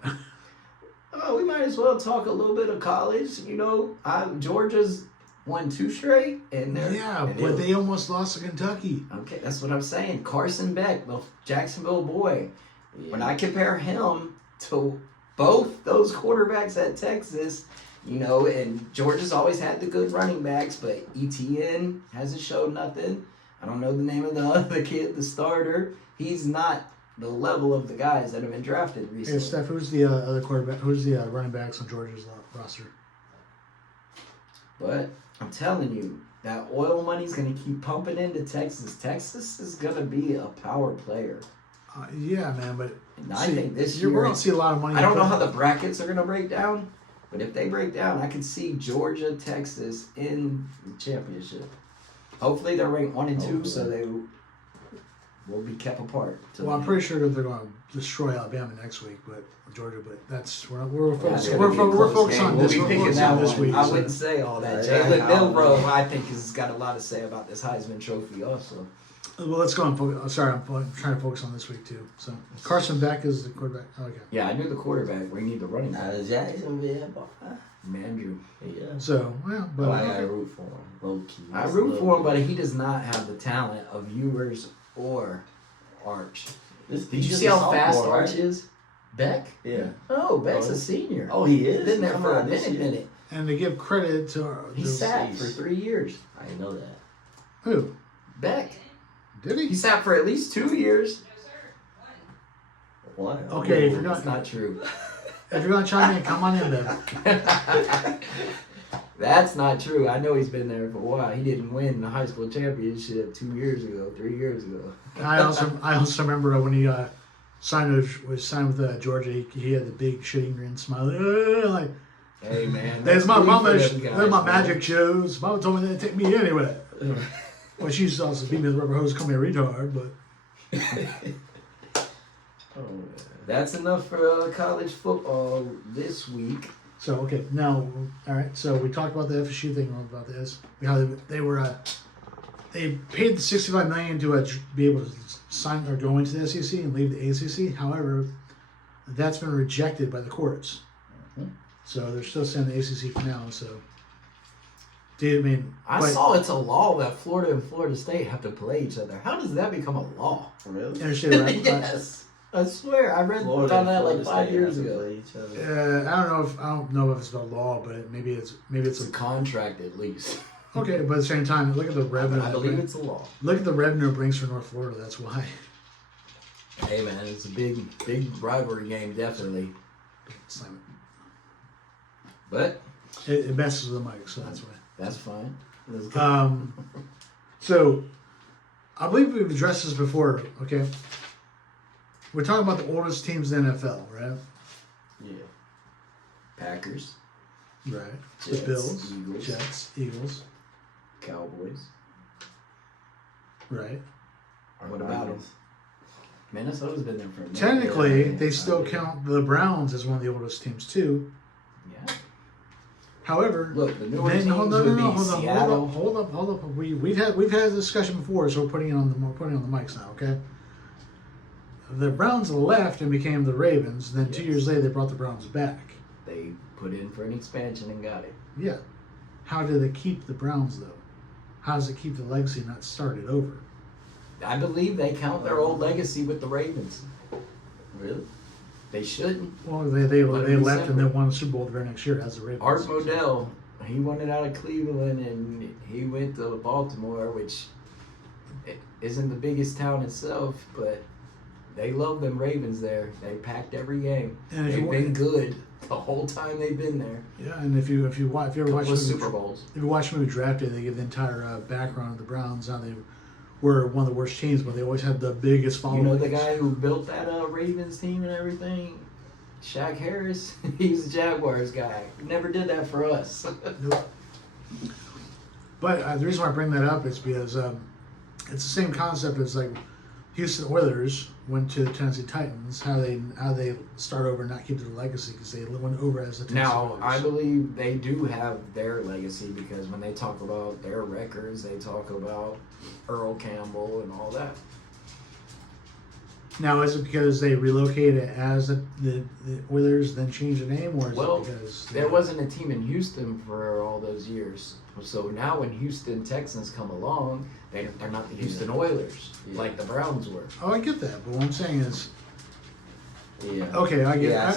We might as well talk a little bit of college. Georgia's won 2 straight, and but they almost lost to Kentucky. Okay, that's what I'm saying. Carson Beck, the Jacksonville boy. Yeah. When I compare him to both those quarterbacks at Texas, and Georgia's always had the good running backs, but ETN hasn't showed nothing. I don't know the name of the other kid, the starter. He's not the level of the guys that have been drafted recently. Hey, Steph, who's the other quarterback? Who's the running backs on Georgia's roster? But I'm telling you, that oil money's going to keep pumping into Texas. Texas is going to be a power player. Yeah, man, but I think this year we're going to see a lot of money. I don't know how the brackets are going to break down, but if they break down, I could see Georgia, Texas in the championship. Hopefully they're ranked 1 and 2, so they will be kept apart. Well, I'm pretty sure they're going to destroy Alabama next week, but Georgia. But we're focused on this. We'll be picking that this week. I wouldn't say all that. Jalen Milroe, I think, has got a lot to say about this Heisman Trophy also. Well, let's go and sorry, I'm trying to focus on this week too. So Carson Beck is the quarterback. Oh, okay. Yeah, I knew the quarterback. We need the running back. Jacksonville, Mandrew. Yeah. So, but I gotta root for him. Low key. I root for him, but he does not have the talent of Ewers or Arch. Did you see how fast Arch is? Beck? Yeah. Oh, Beck's a senior. Oh, he is? Been there for a minute. And to give credit to... He sat for 3 years. I didn't know that. Who? Beck. Did he? He sat for at least 2 years. What? Okay, if you're not... That's not true. If you're going to chime in, come on in then. That's not true. I know he's been there for a while. He didn't win the high school championship 3 years ago. I also remember when he signed with Georgia, he had the big shitting grin smile. Hey man, There's my mama. There's My magic shows. Mama told me they'd take me anywhere. Well, she used to also beat me with a rubber hose, call me a retard, but. Oh, that's enough for college football this week. So okay, now all right. So we talked about the FSU thing about this. How they were they paid the $65 million to be able to sign or go into the SEC and leave the ACC. However, that's been rejected by the courts. Mm-hmm. So they're still saying the ACC for now. So, I saw it's a law that Florida and Florida State have to play each other. How does that become a law? Really? Interstate, right? Yes. I swear, I read about that like 5 years ago. I don't know if it's about law, but maybe it's a contract at least. Okay, but at the same time, look at the revenue. I believe it's a law. Look at the revenue it brings for North Florida. That's why. Hey man, it's a big rivalry game, definitely. Slam it. But it messes with the mic, so that's why. That's fine. So I believe we've addressed this before. Okay. We're talking about the oldest teams in the NFL, right? Yeah. Packers. Right. Jets, the Bills. Eagles. Jets. Eagles. Cowboys. Right. What about them? Minnesota's been there for a minute. Technically, they still count the Browns as one of the oldest teams too. Yeah. However, look, the newer teams would be Seattle. Hold up. We've had this discussion before, so we're putting it on the mics now. Okay. The Browns left and became the Ravens. Then 2 years later, they brought the Browns back. They put in for an expansion and got it. Yeah. How do they keep the Browns though? How does it keep the legacy not started over? I believe they count their old legacy with the Ravens. Really? They shouldn't. Well, they left and then won the Super Bowl the very next year as the Ravens. Art Modell, he won it out of Cleveland and he went to Baltimore, which isn't the biggest town itself, but they love them Ravens there. They packed every game. And they've been good the whole time they've been there. Yeah, and if you ever watch Super Bowls, if you watch movie Draft Day, they give the entire background of the Browns, how they were one of the worst teams, but they always had the biggest following. You know the guy who built that Ravens team and everything? Shaq Harris. He's a Jaguars guy. He never did that for us. Nope. But the reason why I bring that up is because it's the same concept as like Houston Oilers went to the Tennessee Titans. How they start over and not keep their legacy because they went over as the Tennessee Oilers. I believe they do have their legacy because when they talk about their records, they talk about Earl Campbell and all that. Now, is it because they relocated as the Oilers, then changed the name, or is it because there wasn't a team in Houston for all those years? So now when Houston Texans come along, they're not the Houston Oilers like the Browns were. Oh, I get that, but what I'm saying is, yeah. Okay, I get. Yeah,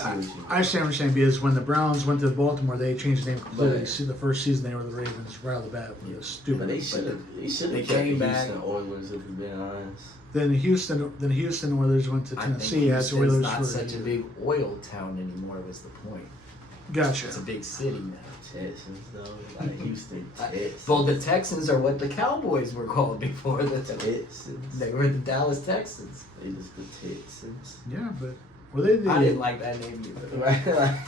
I understand what you're saying because when the Browns went to Baltimore, they changed the name completely. See, the first season they were the Ravens right off the bat. It was stupid. But they should have came back. Houston Oilers, if we've been honest. Then Houston Oilers went to Tennessee as the Oilers. Not such a big oil town anymore. Was the point? Gotcha. It's a big city now. Texans though, like Houston Texans. Well, the Texans are what the Cowboys were called before the Texans. They were the Dallas Texans. They just the Texans. Yeah, but were they? I didn't like that name either.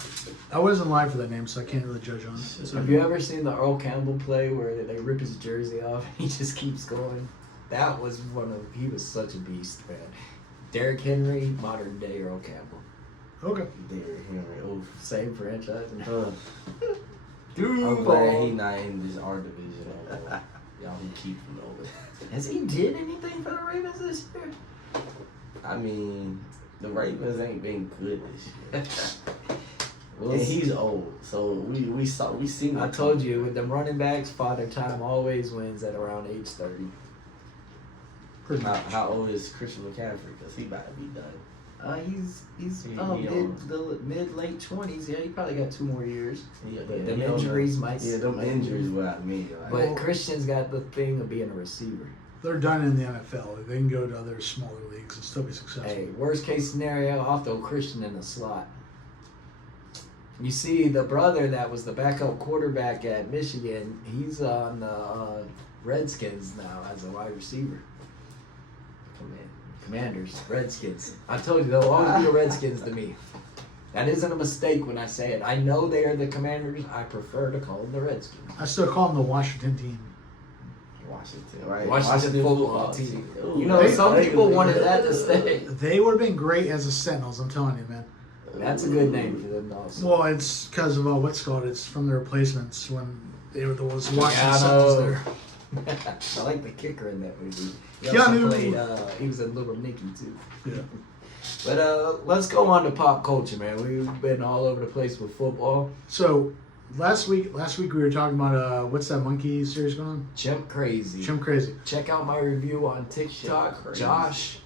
I wasn't live for that name, so I can't really judge on it. So have you ever seen the Earl Campbell play where they rip his jersey off and he just keeps going? That was he was such a beast, man. Derrick Henry, modern day Earl Campbell. Okay. Derrick Henry, same franchise. Dude, I'm glad he not in this R division. Y'all can keep him over. Has he did anything for the Ravens this year? I mean, the Ravens ain't been good this year. And he's old, so we seen. I told you, with them running backs, Father Time always wins at around age 30. How old is Christian McCaffrey? Because he about to be done. He's mid late 20s. Yeah, he probably got 2 more years. Yeah, but them injuries might. Yeah, them injuries what I mean. But Christian's got the thing of being a receiver. They're done in the NFL. They can go to other smaller leagues and still be successful. Hey, worst case scenario, I'll throw Christian in the slot. You see, the brother that was the backup quarterback at Michigan, he's on the Redskins now as a wide receiver. Commanders, Redskins. I told you, they'll always be the Redskins to me. That isn't a mistake when I say it. I know they are the Commanders. I prefer to call them the Redskins. I still call them the Washington team. Washington, right? Washington football team. Ooh, You know, They- some people wanted that to stay. They would have been great as the Sentinels, I'm telling you, man. That's a good name for them, also. Well, it's because of what's called. It's from the replacements when they were those Washington Yeah, I Sentinels know. there. I like the kicker in that movie. He Keanu. also played, he was in Little Nicky, too. Yeah. But let's go on to pop culture, man. We've been all over the place with football. So last week we were talking about what's that monkey series going on? Chimp Crazy. Chimp Crazy. Check out my review on TikTok. Crazy. Josh,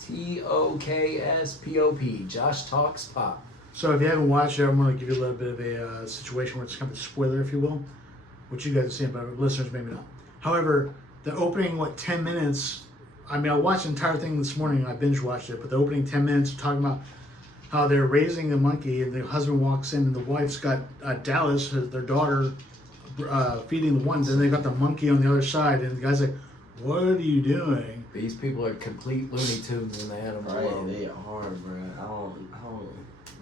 TOKSPOP. Josh Talks Pop. So if you haven't watched it, I'm going to give you a little bit of a situation where it's kind of a spoiler, if you will, which you guys have seen, but listeners maybe not. However, the opening 10 minutes. I mean, I watched the entire thing this morning. I binge watched it, but the opening 10 minutes talking about how they're raising the monkey, and the husband walks in, and the wife's got Dallas, their daughter, feeding the one. Then they got the monkey on the other side, and the guy's like, "What are you doing?" These people are complete Looney Tunes in the animal Right, world. they are, bro. I don't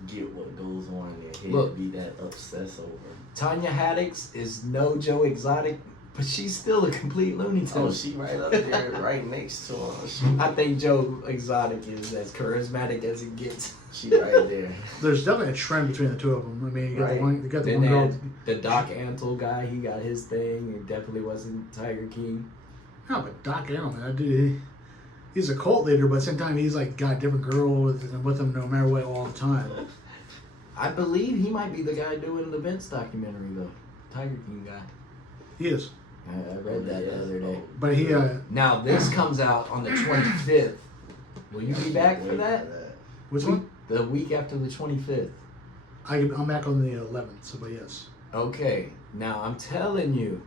get what goes on in their head Look. to be that obsessed over. Tanya Haddix is no Joe Exotic, but she's still a complete Looney Tune. Oh, she right up there, right next to him. I think Joe Exotic is as charismatic as it gets. She right there. There's definitely a trend between the two of them. I mean, you got Right. the one, you got the Then one they girl. had the Doc Antle guy. He got his thing. It definitely wasn't Tiger King. No, but Doc Edelman, that dude, he's a cult leader, but at the same time, he's like got a different girl with him no matter what all the time. I believe he might be the guy doing the Vince documentary, though. Tiger King guy. He is, I read that the other day. but he. Now, this comes out on the 25th. Will you be back for that? Which one? The week after the 25th. I'm back on the 11th, so but yes. Okay, now I'm telling you,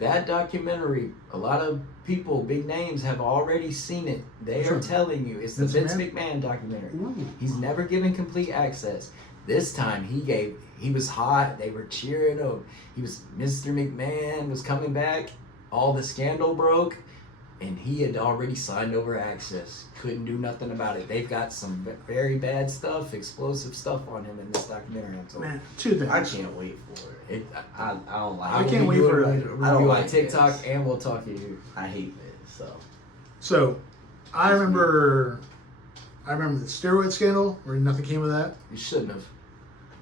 that documentary, a lot of people, big names, have already seen it. They Sure. are telling you it's the Vince Vince McMahon documentary. Ooh. He's never given complete access. This time he was hot. They were cheering him. He was Mr. McMahon was coming back. All the scandal broke, and he had already signed over access. Couldn't do nothing about it. They've got some very bad stuff, explosive stuff on him in this documentary. I'm told. Man, two things. I can't wait for it. I don't like I it. can't wait for it. I review don't on like TikTok, this. and we'll talk to you. I hate it. So, I remember the steroid scandal where nothing came of that. You shouldn't have.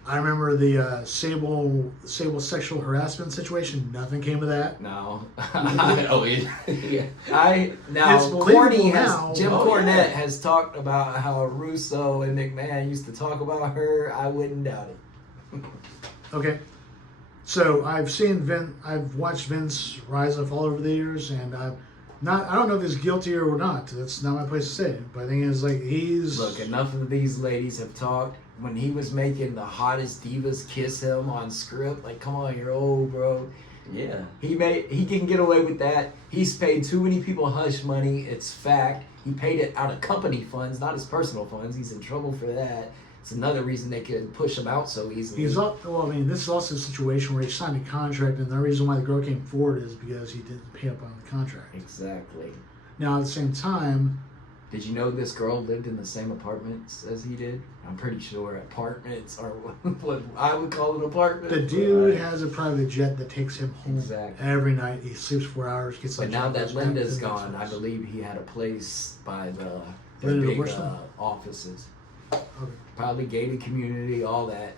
I remember the Sable sexual harassment situation. Nothing came of that. No. Oh, yeah. It's believable Corny now. Jim Oh, Cornette yeah. has talked about how Russo and McMahon used to talk about her. I wouldn't doubt it. Okay. So I've watched Vince rise up all over the years, and I don't know if he's guilty or not. That's not my place to say. But the thing is, like, Look, enough of these ladies have talked. When he was making the hottest divas kiss him on script, like, come on, you're old, bro. Yeah. He can get away with that. He's paid too many people hush money. It's fact. He paid it out of company funds, not his personal funds. He's in trouble for that. It's another reason they could push him out so easily. this is also a situation where he signed a contract, and the reason why the girl came forward is because he didn't pay up on the contract. Exactly. Now, at the same time, Did you know this girl lived in the same apartments as he did? I'm pretty sure apartments are what I would call an apartment. the dude Right. has a private jet that takes him home Exactly. every night. He sleeps 4 hours, gets But like. now that goes back Linda's to the gone, I house. believe he had a place by the Linda big Worston? offices. Okay. Probably gated community, all that.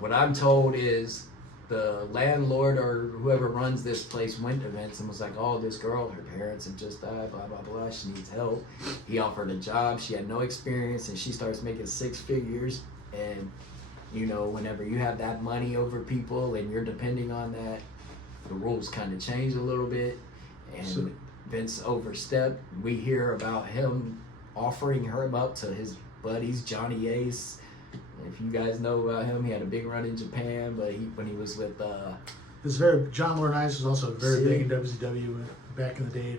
What I'm told is the landlord or whoever runs this place went to Vince and was like, oh, this girl, her parents have just died, blah, blah, blah. She needs help. He offered a job. She had no experience, and she starts making 6 figures. And, you know, whenever you have that money over people and you're depending on that, the rules kind of change a little bit. And So- Vince overstepped. We hear about him offering her up to his buddies, Johnny Ace. If you guys know about him, he had a big run in Japan, but when he was with John Laurinaitis was also very Sid. big in WCW back in the day,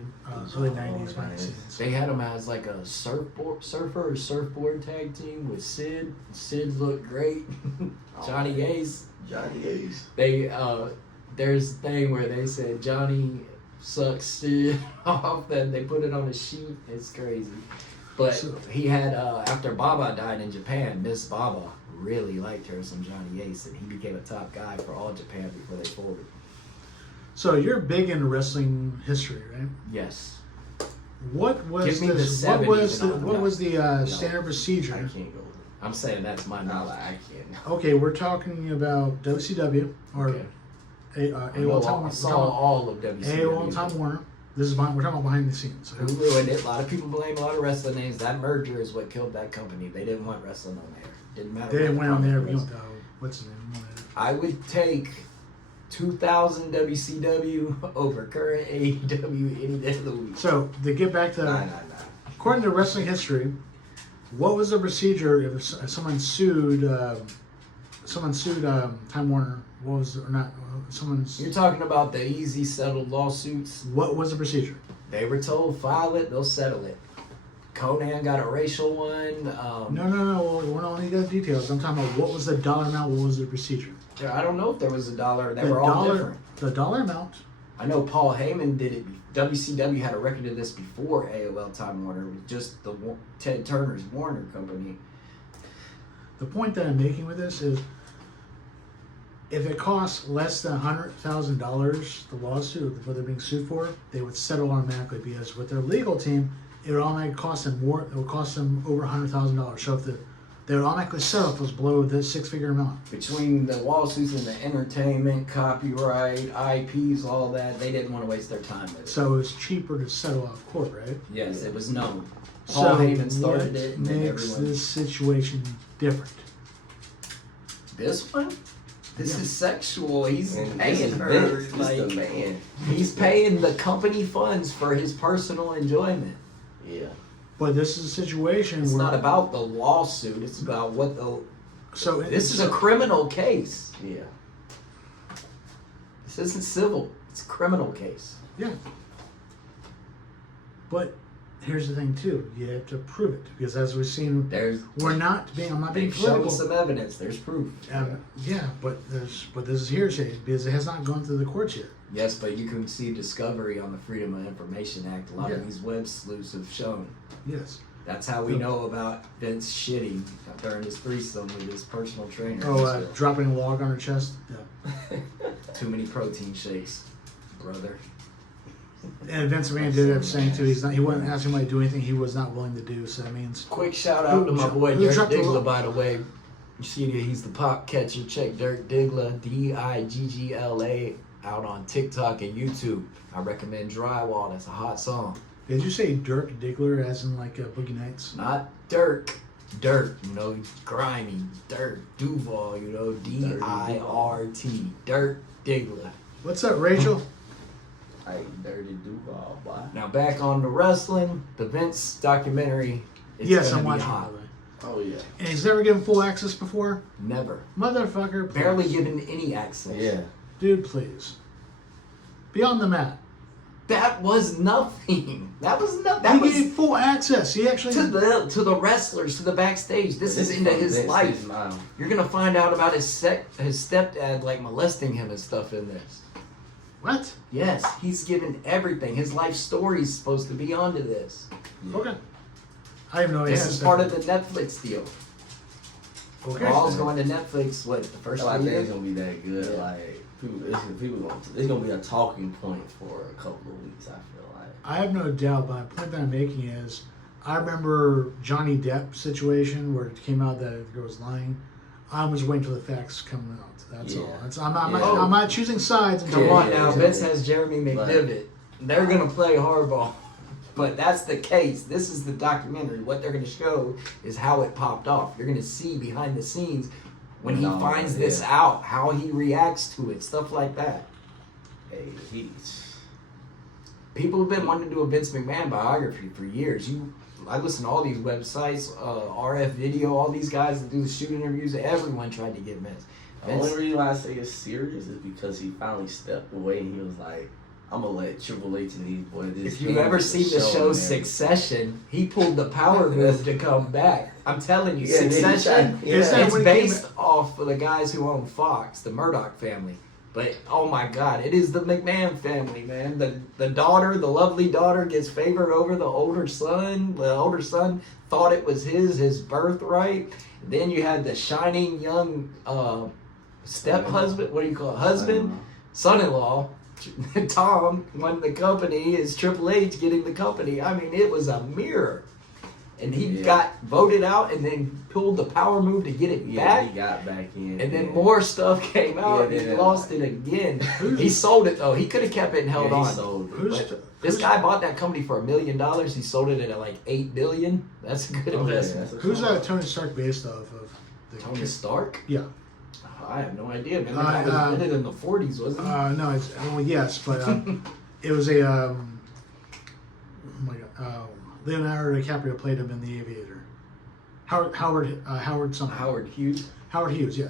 early '90s. they had him as like a surfer or surfboard tag team with Sid. Sid looked great. Johnny Ace. Johnny Ace. There's a thing where they said Johnny sucks Sid off, then they put it on a sheet. It's crazy. But he had after Baba died in Japan, Miss Baba really liked her some Johnny Ace, and he became a top guy for All Japan before they folded. So you're big into wrestling history, right? Yes. What was Give me the this? 70s What was the No, standard I procedure? can't go. I'm saying that's my Not knowledge. like I can't. Okay, we're talking about WCW or Okay. AOL Time I Warner. saw all of WCW. AOL Time Warner. This is we're talking about behind the scenes. Who ruined it? A lot of people blame a lot of wrestling names. That merger is what killed that company. They didn't want wrestling on there. Didn't matter. They didn't what went on the there. product was. What's his name? I would take 2000 WCW over current AEW any day of the week. So to get back to, Nah. according to wrestling history, what was the procedure if someone sued? Time Warner. What was or not? You're talking about the easy settled lawsuits. What was the procedure? They were told file it, they'll settle it. Conan got a racial one. No. We don't need the details. I'm talking about what was the dollar amount. What was the procedure? I don't know if there was a dollar. They were all different. The dollar amount. I know Paul Heyman did it. WCW had a record of this before AOL Time Warner with just the Ted Turner's Warner Company. The point that I'm making with this is, if it costs less than $100,000, the lawsuit, what they're being sued for, they would settle automatically because with their legal team, it would automatically cost them more. It would cost them over $100,000. So if they would automatically settle if it was below the six-figure amount. Between the lawsuits and the entertainment, copyright, IPs, all that, they didn't want to waste their time with it. So it was cheaper to settle out of court, right? Yes, it was known. So Paul Heyman started what it, and then makes everyone. this situation different? This one? This is sexual. He's And paying this her. is Like, the man. he's paying the company funds for his personal enjoyment. Yeah. But this is a situation It's where not about the lawsuit. It's about what the. so This is a criminal case. Yeah. This isn't civil. It's a criminal case. yeah. But here's the thing too: you have to prove it because as we've seen, There's. I'm not being They've shown political. some evidence. There's proof. Yeah, but this is hearsay because it has not gone through the courts yet. Yes, but you can see discovery on the Freedom of Information Act. A lot Yeah. of these web sleuths have shown. Yes. That's how we know about Vince shitting during his threesome with his personal trainer. Oh, dropping a log on her chest. Yeah. Too many protein shakes, brother. And Vince McMahon did have saying too. He wasn't asking him to do anything he was not willing to do. So that means Quick shout out to my boy Who Dirk dropped the Diggler, lo- by the way. You see that he's the pop catcher. Check Dirk Diggler, Diggla, out on TikTok and YouTube. I recommend Drywall. That's a hot song. did you say Dirk Diggler as in like Boogie Nights? Not Dirk. Dirt, you know, grimy. Dirt. Duval, you know, D-I-R-T. Dirk Diggler. What's up, Rachel? Hey, dirty Duval, boy. Now back on the wrestling, the Vince documentary is Yes, gonna I'm be watching. hot. By the way. Oh yeah. And he's never given full access before. Never. Motherfucker, please. Barely given any access. Yeah. Dude, please. Be on the mat. That was nothing. That was nothing. That He was gave full access. He actually to the wrestlers, to the backstage. This is into from his Vince life. now. You're gonna find out about his stepdad like molesting him and stuff in this. What? Yes, he's given everything. His life story is supposed to be onto this. Okay. I have no idea. This is part of the Netflix deal. Okay. Raw's going to Netflix. What the I first feel like year? it's gonna be that good. Yeah. Like it's gonna be a talking point for a couple of weeks. I feel like. I have no doubt, but the point that I'm making is, I remember Johnny Depp situation where it came out that the girl was lying. I was waiting till the facts come out. That's Yeah. all. I'm Yeah. not choosing sides. Come Yeah, on yeah, now, yeah. Vince has Jeremy McDivitt. They're gonna play hardball. But that's the case. This is the documentary. What they're gonna show is how it popped off. You're gonna see behind the scenes when he No, finds yeah. this out, how he reacts to it, stuff like that. Hey, he's. People have been wanting to do a Vince McMahon biography for years. I listen to all these websites, RF Video, all these guys that do the shoot interviews. Everyone tried to get Vince. The only reason why I say it's serious is because he finally stepped away and he was like, "I'm gonna let Triple H and these boys." If you've ever seen the show Succession, he pulled the power move to come back. I'm telling you, Yeah, Succession, Is that it's when he came based off of the guys who own Fox, the Murdoch family. But oh my God, it is the McMahon family, man. The daughter, the lovely daughter, gets favored over the older son. The older son thought it was his birthright. Then you had the shining young step husband. What do you call it? Husband, son-in-law. Tom won the company. Is Triple H getting the company? I mean, it was a mirror. And he got voted out and then pulled the power move to get it back. He got back in. And then more stuff came out and he lost it again. He sold it though. He could have kept it and held on. Sold it. This guy bought that company for $1 million. He sold it at like $8 billion. That's a good investment. Who's Tony Stark based off of? Tony Stark? Yeah. I have no idea, man. The guy was invented in the 40s, wasn't he? No, it's yes, but it was a oh my God, Leonardo DiCaprio played him in The Aviator. Howard something. Howard Hughes. Howard Hughes, yeah.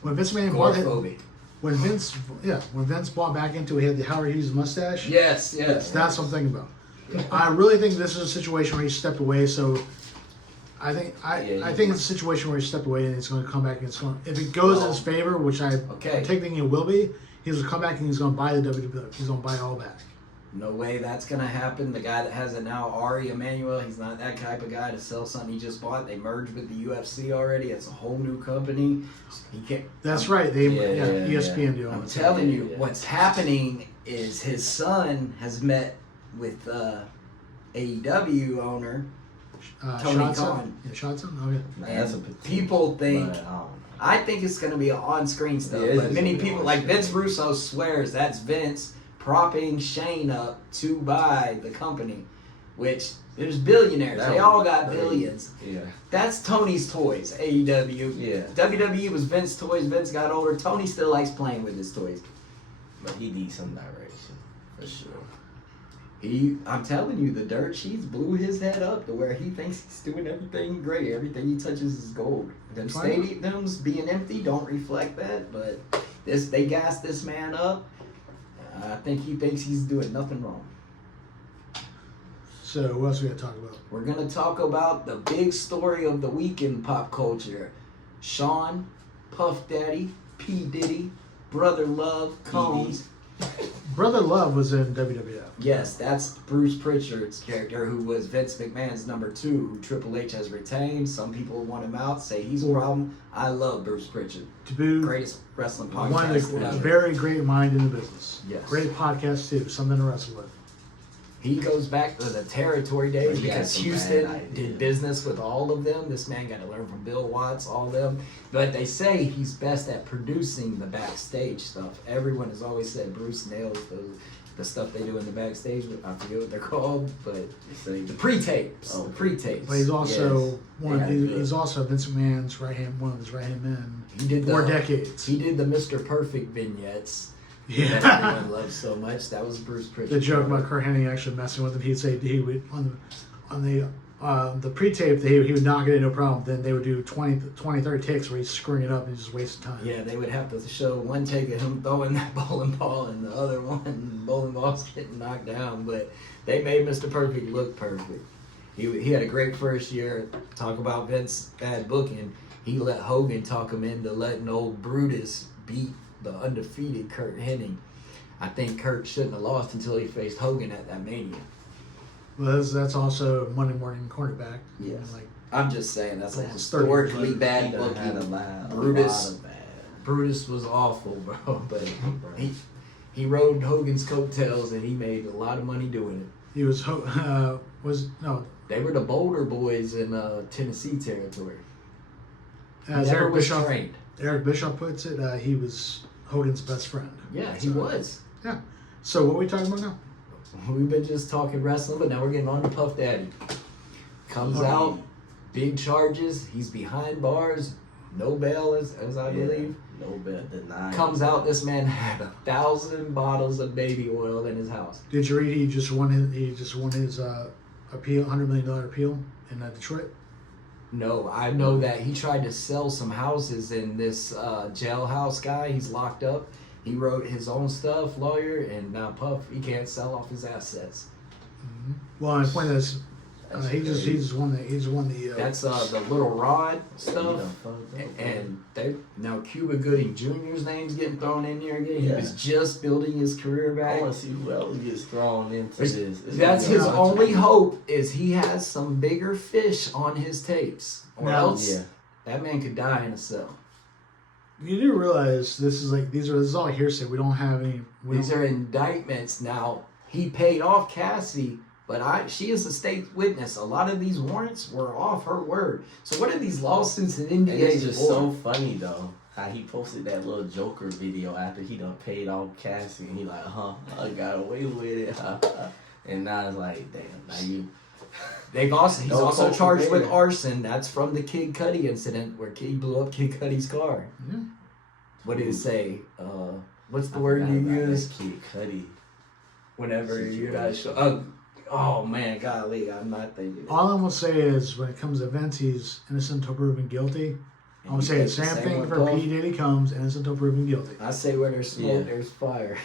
When Vince McMahon when Vince bought back into it, he had the Howard Hughes mustache. Yes. That's what I'm thinking about. I really think this is a situation where he stepped away. So I think it's a situation where he stepped away and it's going to come back and it's going. If it goes in his favor, which I'm thinking it will be, he's going to come back and he's going to buy the WWE. He's going to buy it all back. No way that's going to happen. The guy that has it now, Ari Emanuel, he's not that type of guy to sell something he just bought. They merged with the UFC already. It's a whole new company. He can't. That's right. They ESPN deal. I'm telling you, what's happening is his son has met with AEW owner Tony Khan. Yeah, Shotson? Oh, yeah. And people think, I think it's going to be on-screen stuff, but many people, like Vince Russo swears that's Vince propping Shane up to buy the company, which there's billionaires. They all got billions. Yeah. That's Tony's toys, AEW. Yeah. WWE was Vince's toys. Vince got older. Tony still likes playing with his toys. But he needs some direction, for sure. I'm telling you, the dirt sheets blew his head up to where he thinks he's doing everything great. Everything he touches is gold. Them stadiums being empty don't reflect that, but they gassed this man up. I think he thinks he's doing nothing wrong. So what else we got to talk about? We're going to talk about the big story of the week in pop culture. Sean, Puff Daddy, P. Diddy, Brother Love, Combs. Brother Love was in WWF. Yes, that's Bruce Pritchard's character, who was Vince McMahon's number 2, who Triple H has retained. Some people want him out, say he's a problem. I love Bruce Pritchard. Greatest wrestling podcast. One of the very great mind in the business. Yes. Great podcast too. Something to wrestle with. He goes back to the territory days because Houston did business with all of them. This man got to learn from Bill Watts, all of them. But they say he's best at producing the backstage stuff. Everyone has always said Bruce nails the stuff they do in the backstage. I forget what they're called, but the pre-tapes. The pre-tapes. But he's also he's also Vince McMahon's one of his right hand men. He did for decades. He did the Mr. Perfect vignettes. Yeah, that everyone loves so much. That was Bruce Pritchard. The joke about Kurt Hennig actually messing with him. He'd say he would on the pre-tape he would knock it in no problem. Then they would do 20, 30 takes where he's screwing it up and he's just wasting time. Yeah, they would have to show one take of him throwing that bowling ball and the other one bowling balls getting knocked down. But they made Mr. Perfect look perfect. He had a great first year. Talk about Vince bad booking. He let Hogan talk him into letting old Brutus beat the undefeated Kurt Hennig. I think Kurt shouldn't have lost until he faced Hogan at that Mania. Well, that's also Monday morning cornerback. Yes. Like, I'm just saying that's a historically bad booking. Brutus was awful, bro. But he rode Hogan's coattails and he made a lot of money doing it. He was They were the Boulder Boys in Tennessee territory. As Eric Bischoff puts it, he was Hogan's best friend. Yeah, he was. Yeah. So what are we talking about now? We've been just talking wrestling, but now we're getting on to Puff Daddy. Comes out, big charges. He's behind bars, no bail, as I believe. No bail denied. Comes out, this man had 1,000 bottles of baby oil in his house. Did you read he just won his appeal, $100 million appeal in Detroit? No, I know that he tried to sell some houses in this jailhouse guy. He's locked up. He wrote his own stuff, lawyer, and now Puff, he can't sell off his assets. Mm-hmm. Well, my point is, He's won the. That's the little rod stuff. Yeah, And they now Cuba Gooding Jr.'s name's getting thrown in there again. He Yeah. was just building his career I back. want to see who else gets thrown into this. It's That's gonna be his a bunch only of- hope is he has some bigger fish on his tapes, or Now- else Yeah. that man could die in a cell. You do realize this is all hearsay. We don't have any. These are indictments. Now he paid off Cassie, but she is a state witness. A lot of these warrants were off her word. So what are these lawsuits and And NDAs it's just for? so funny though how he posted that little Joker video after he done paid off Cassie and he like, I got away with it, and now it's like, damn, now you. He's Don't also poke charged the with bear. arson. That's from the Kid Cudi incident where he blew up Kid Cudi's car. Yeah. What did it say? What's the I word forgot you about use that Kid Cudi. whenever you're not sure? Oh man, golly, I'm not thinking. All I'm gonna say is when it comes to Vince, he's innocent until proven guilty. I'm gonna say the same thing for P. Diddy Combs, innocent until proven guilty. I say where there's smoke, Yeah. there's fire.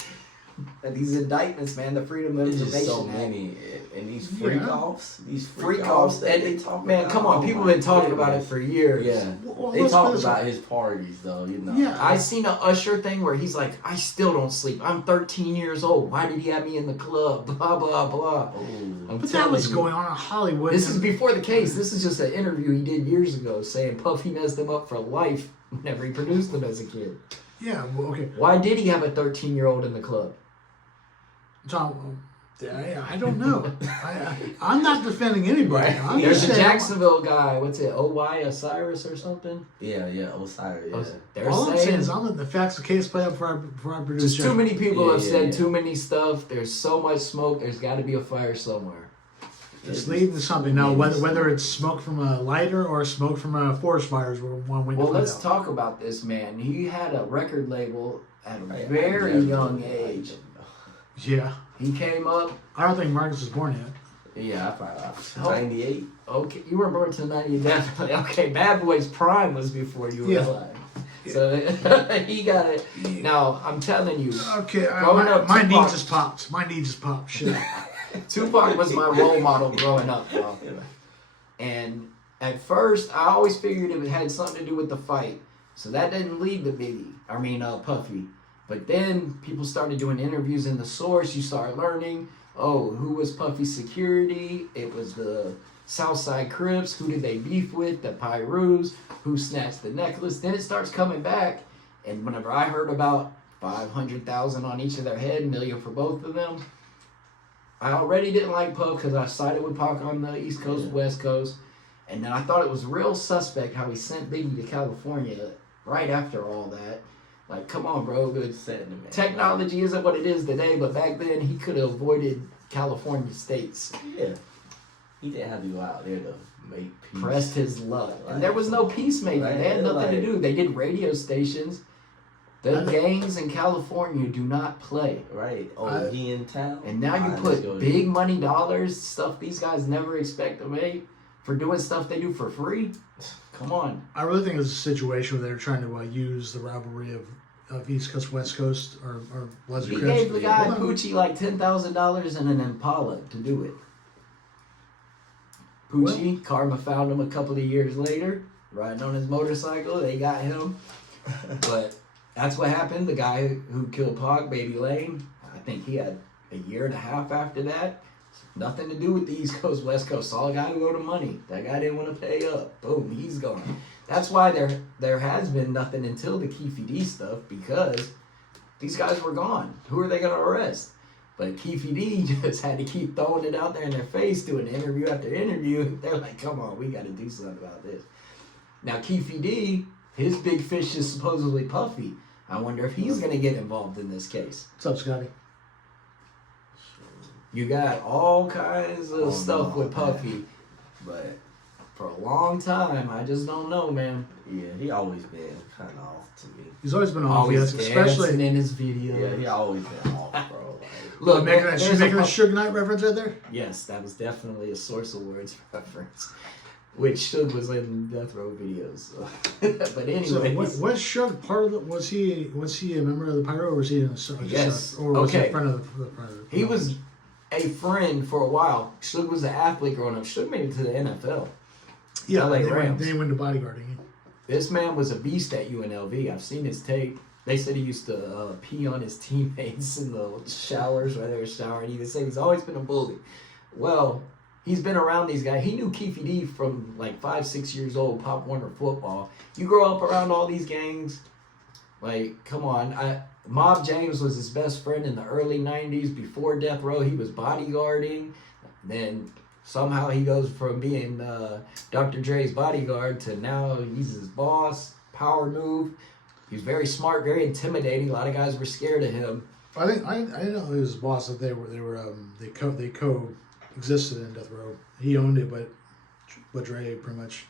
And these indictments, man, the freedom of It's just information so Act. many, and these Yeah. freak offs, Freak offs, that and they talk man, about. come on, Oh people my been talking about it goodness. for years. Yeah, Well, they let's talk put it this about way. his parties though, you know. Yeah. I seen a Usher thing where he's like, I still don't sleep. I'm 13 years old. Why did he have me in the club? Blah blah blah. Oh, I'm But that telling was you. going on in Hollywood. This is before the case. This is just an interview he did years ago saying Puffy messed him up for life whenever he produced him as a kid. Yeah. Well, okay. Why did he have a 13-year-old in the club? Tom, I don't know. I'm not defending anybody. Right. I'm There's just a saying- Jacksonville guy. What's it? O.Y. Osiris or something? yeah, Osiris, yeah. They're All I'm saying saying is I'm letting the facts of the case play out before I produce. just too judgment. many people Yeah, have yeah, said yeah. too many stuff. There's so much smoke. There's got to be a fire somewhere. It's leading to something. Now, whether it's smoke from a lighter or smoke from a forest fires, we're one way to Well, find let's out. talk about this man. He had a record label at a I very definitely young like age. them. Yeah. He came up. I don't think Marcus was born yet. Yeah, I probably Oh. 98. Okay, you were born to 90, definitely. Okay, Bad Boy's prime was before you were Yeah. alive. So he got it. Now, I'm telling you, Okay, Growing up, my knee Tupac- just popped. My knee just popped. Shit. Tupac was my role model growing up, bro. And at first, I always figured it had something to do with the fight. So that didn't lead to Puffy. But then people started doing interviews in The Source. You start learning, who was Puffy's security? It was the Southside Crips. Who did they beef with? The Pyrus. Who snatched the necklace? Then it starts coming back. And whenever I heard about 500,000 on each of their head, $1 million for both of them, I already didn't like Puff because I sided with Pac on the East Coast, West Coast. And then I thought it was real suspect how he sent Biggie to California right after all that. Like, come on, bro. Good. Setting the man. Technology isn't what it is today, but back then he could have avoided California states. Yeah. He didn't have to go out there to make peace. Pressed his luck. Right. And there was no peacemaking. Right. They had nothing to Like- do. They did radio stations. The I- gangs in California do not play. Right. Oh, I- he in town. And now you Alright, let's go put there. big money dollars, stuff these guys never expect to make, for doing stuff they do for free. Come on. I really think it's a situation where they're trying to use the rivalry of East Coast, West Coast, or Bloods He or gave Crips. the guy Hold on. Poochie like $10,000 and an Impala to do it. Poochie, Karma found him a couple of years later, riding on his motorcycle. They got him. But that's what happened. The guy who killed Pac, Baby Lane, I think he had a year and a half after that. Nothing to do with the East Coast, West Coast. Saw a guy who owed him money. That guy didn't want to pay up. Boom, he's gone. That's why there has been nothing until the Keefe D stuff, because these guys were gone. Who are they going to arrest? But Keefe D just had to keep throwing it out there in their face, doing interview after interview. They're like, come on, we got to do something about this. Now, Keefe D, his big fish is supposedly Puffy. I wonder if he's going to get involved in this case. What's up, Scotty? You got all kinds of Oh, stuff no, with Puffy, but for a long time, I just don't know, man. Yeah, he always been kind of off to me. He's always been off, Always yes, dancing especially. in his videos. Yeah, he always been off, bro. Like, Look, Making there's that, a making a Puff- Suge Knight reference right there? Yes, that was definitely a Source of Words reference, which Suge was in Death Row videos. So. But anyways, So, was Suge part of the, was he a member of the Pyro, or was he in a, Yes. or was he Okay. a friend of the Pyro? he was a friend for a while. Suge was an athlete growing up. Suge made it to the NFL. Yeah, LA they Rams. went to bodyguarding. This man was a beast at UNLV. I've seen his tape. They said he used to pee on his teammates in the showers while they were showering. They say he's always been a bully. Well, he's been around these guys. He knew Keefe D from like 5, 6 years old, Pop Warner football. You grow up around all these gangs. Like, come on. Mob James was his best friend in the early 90s. Before Death Row, he was bodyguarding. Then somehow he goes from being Dr. Dre's bodyguard to now he's his boss. Power move. He was very smart, very intimidating. A lot of guys were scared of him. I think I didn't know he was his boss. That they coexisted in Death Row. He owned it, but Dre pretty much.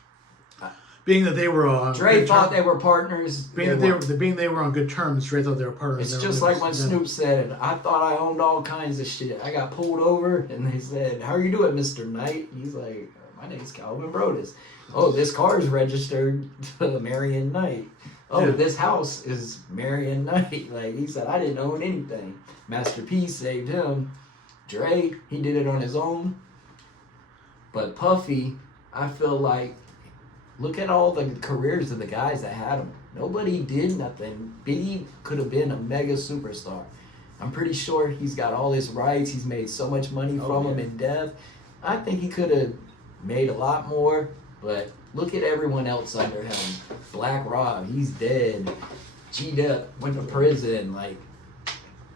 Being that they were Dre thought they were partners. Being they were on good terms, Dre thought they were partners. It's just like when Snoop said, "I thought I owned all kinds of shit. I got pulled over, and they said, 'How are you doing, Mr. Knight?' He's like, 'My name's Calvin Brodus.' Oh, this car is registered to Marion Knight. Oh, Yeah. This house is Marion Knight." Like he said, I didn't own anything. Master P saved him. Dre, he did it on his own. But Puffy, I feel like, look at all the careers of the guys that had him. Nobody did nothing. Biggie could have been a mega superstar. I'm pretty sure he's got all his rights. He's made so much money from them in death. I think he could have made a lot more, but look at everyone else under him. Black Rob, he's dead. G-Dep went to prison. Like,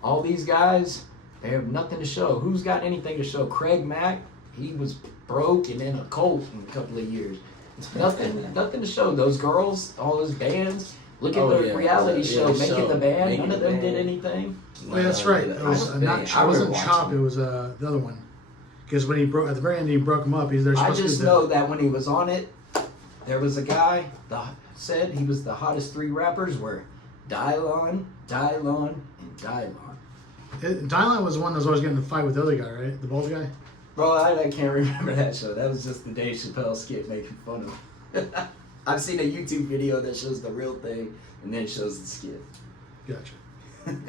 all these guys, they have nothing to show. Who's got anything to show? Craig Mack, he was broke and in a cult in a couple of years. Nothing to show. Those girls, all those bands. Look at the reality show, Making the Band. None of them did anything. Well, that's right. It was it wasn't Chop. It was the other one. Because when he broke at the very end, he broke him up. I just know that when he was on it, there was a guy that said he was the hottest 3 rappers were Dylon, and Dylon. Dylan was the one that was always getting in the fight with the other guy, right? The bald guy. Bro, I can't remember that show. That was just the Dave Chappelle skit making fun of him. I've seen a YouTube video that shows the real thing and then shows the skit. Gotcha.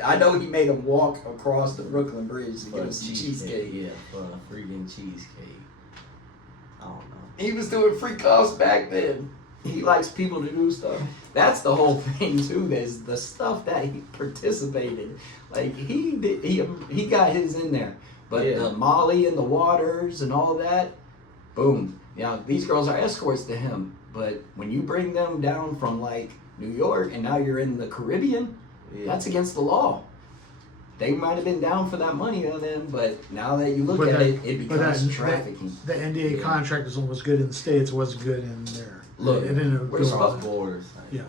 I know he made him walk across the Brooklyn Bridge to get him some cheesecake. Yeah, for a freaking cheesecake. I don't know. He was doing free cuffs back then. He likes people to do stuff. That's the whole thing too. There's the stuff that he participated. Like he got his in there. But the Molly and the Waters and all that, boom. Yeah, these girls are escorts to him. But when you bring them down from like New York and now you're in the Caribbean, that's against the law. They might have been down for that money on them, but now that you look at it, it becomes trafficking. The NDA contract was good in the States, wasn't good in there. Look, we're supposed borders. Yeah.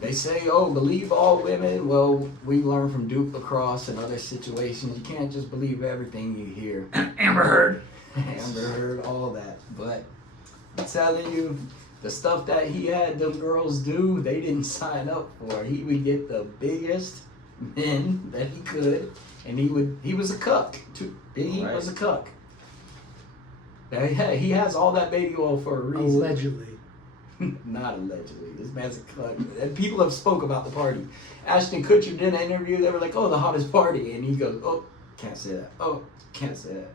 They say, oh, believe all women. Well, we learned from Duke Lacrosse and other situations. You can't just believe everything you hear. Amber Heard. Amber Heard, all that. But I'm telling you, the stuff that he had them girls do, they didn't sign up for. He would get the biggest men that he could, and he was a cuck too. He was a cuck. He has all that baby oil for a reason. Allegedly. Not allegedly. This man's a cuck. And people have spoke about the party. Ashton Kutcher did an interview. They were like, "Oh, the hottest party," and he goes, "Oh, can't say that. Oh, can't say that.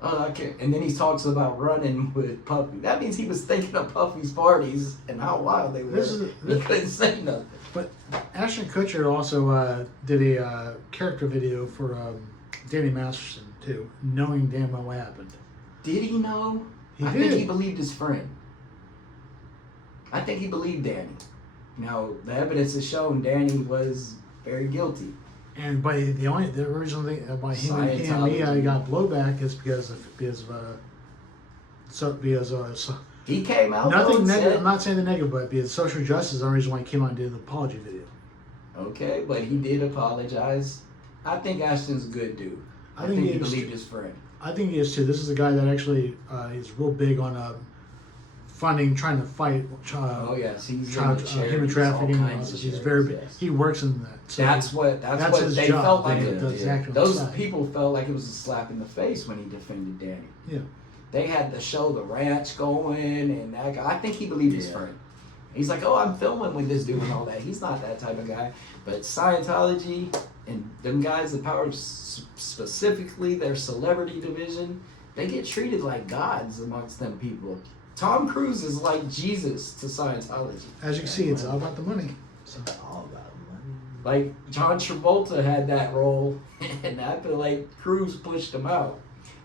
Oh, I can't." And then he talks about running with Puffy. That means he was thinking of Puffy's parties and how wild they were. He couldn't say nothing. But Ashton Kutcher also did a character video for Danny Masterson too, knowing damn well what happened. Did he know? I think he believed his friend. I think he believed Danny. Now, the evidence has shown Danny was very guilty. And by the original thing by him and me, I got blowback is because he came out. Nothing negative. I'm not saying the negative, but because social justice is the reason why he came out and did the apology video. Okay, but he did apologize. I think Ashton's a good dude. I think he believed his friend. I think he is too. This is a guy that actually is real big on funding, trying to fight human trafficking. He's very big. Yes. He works in that. So that's what they job. felt like. Those side. people felt like it was a slap in the face when he defended Danny. Yeah. They had to show the ranch going, and that guy. I think he believed his friend. He's like, "Oh, I'm filming with this dude and all that." He's not that type of guy. But Scientology and them guys, the power, specifically their celebrity division, they get treated like gods amongst them people. Tom Cruise is like Jesus to Scientology. As you can see, it's all about the money. So. It's all about money. Like John Travolta had that role, and I feel like Cruise pushed him out.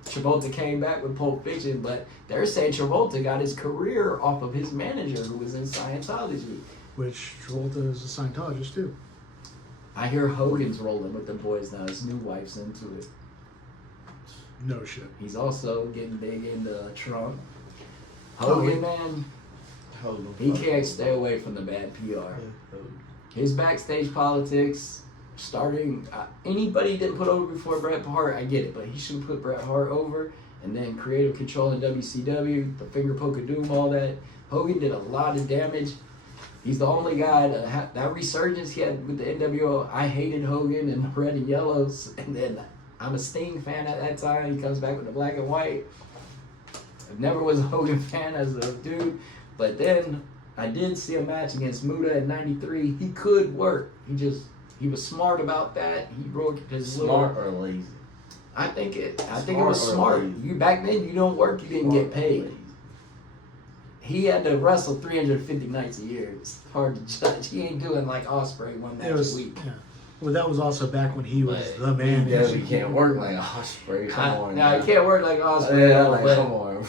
Travolta came back with Pulp Fiction, but they're saying Travolta got his career off of his manager who was in Scientology. Which Travolta is a Scientologist too. I hear Hogan's rolling with the boys now. His new wife's into it. No shit. He's also getting big into Trump. Hogan, man, he can't stay away from the bad PR. His backstage politics, starting anybody he didn't put over before Bret Hart, I get it, but he shouldn't put Bret Hart over. And then creative control in WCW, the finger poke of doom, all that. Hogan did a lot of damage. He's the only guy to have that resurgence he had with the NWO. I hated Hogan in the red and yellows, and then I'm a Sting fan at that time. He comes back with the black and white. I never was a Hogan fan as a dude, but then I did see a match against Muta in '93. He could work. He was smart about that. He broke his Smart or lazy? I think it was smart. You back then, you don't work, you didn't get paid. He had to wrestle 350 nights a year. It's hard to judge. He ain't doing like Ospreay one match a week. Yeah. Well, that was also back when he was Like, the man. He can't work like Ospreay. Come on. Now he can't work like Ospreay. Yeah, like, but come on.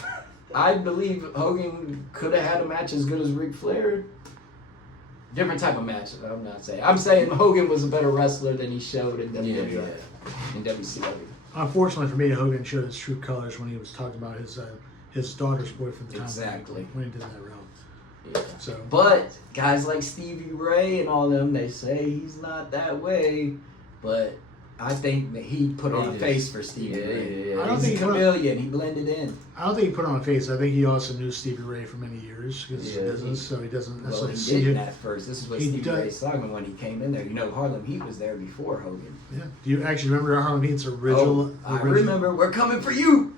I believe Hogan could have had a match as good as Ric Flair. Different type of match. I'm not saying. I'm saying Hogan was a better wrestler than he showed in WWF and WCW. Unfortunately for me, Hogan showed his true colors when he was talking about his daughter's boyfriend. At the time Exactly. when he did that round. Yeah. So, But guys like Stevie Ray and all them, they say he's not that way. But I think that he put on a face for Stevie Ray. Yeah. I don't He's think a chameleon. He blended in. I don't think he put on a face. I think he also knew Stevie Ray for many years because Yeah, it's business, so he doesn't Well, necessarily he see didn't it. at first. This is what He Stevie does- Ray was talking when he came in there. You know, Harlem Heat was there before Hogan. Yeah. Do you actually remember Harlem Heat's original? I remember. We're coming for you.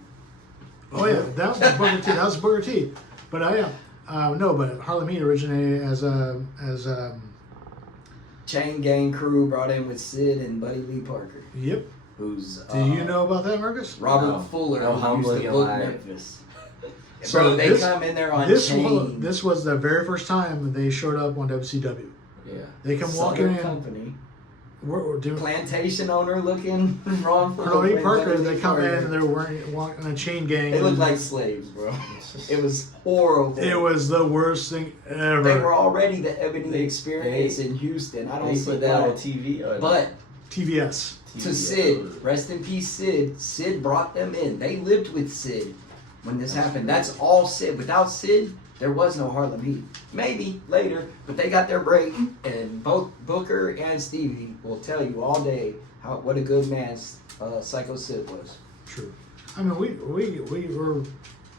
Oh yeah, that was Booker T. That was Booker T. But no, but Harlem Heat originated as Chain Gang crew brought in with Sid and Buddy Lee Parker. Yep. Who's Do you know about that, Marcus? Robert No. Fuller, No, who humble used to and book liar. Memphis. So Bro, they this- come in there on This chain. this was the very first time they showed up on WCW. Yeah. They come walking Southern in. Company. We're doing Plantation owner looking Ron Fuller. Harlem Heat playing Parker. Buddy They Lee come in Parker. and they're walking a chain gang. They look like slaves, bro. It was horrible. It was the worst thing ever. They were already the Ebony They- Experience in Houston. I don't They see put that on why. TV or But TVS. to Sid, rest in peace, Sid. Sid brought them in. They lived with Sid when this happened. That's all Sid. Without Sid, there was no Harlem Heat. Maybe later, but they got their break. And both Booker and Stevie will tell you all day what a good man Psycho Sid was. True. I mean,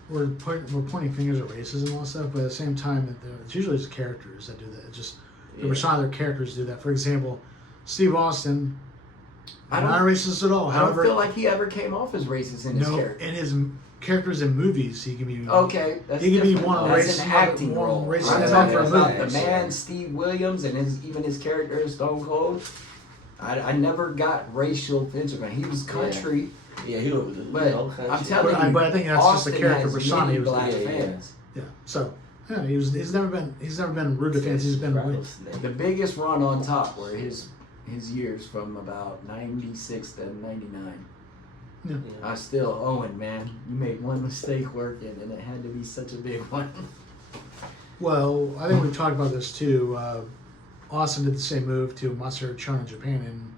we're pointing fingers at racism and all that stuff, but at the same time, it's usually just characters that do that. It's just the persona of their characters do that. For example, Steve Austin, not racist at all. I don't However, feel like he ever came off as racist in his character. in his characters in movies, he can be. Okay, that's He can be different. one That's racist, an acting one role. racist I'm in talking different about the movies. man Steve Williams and even his character in Stone Cold. I never got racial offense from him. He was country, Yeah, he was. but I'm telling you, But I think that's Austin just the character has persona many he was. black yeah, yeah. fans. Yeah. So yeah, he's never been rude to fans. He's been. The biggest run on top were his years from about 96 to 99. Yeah. I still Owen, man. You made one mistake working, and it had to be such a big one. Well, I think we've talked about this too. Austin did the same move to Masaru Chono in Japan,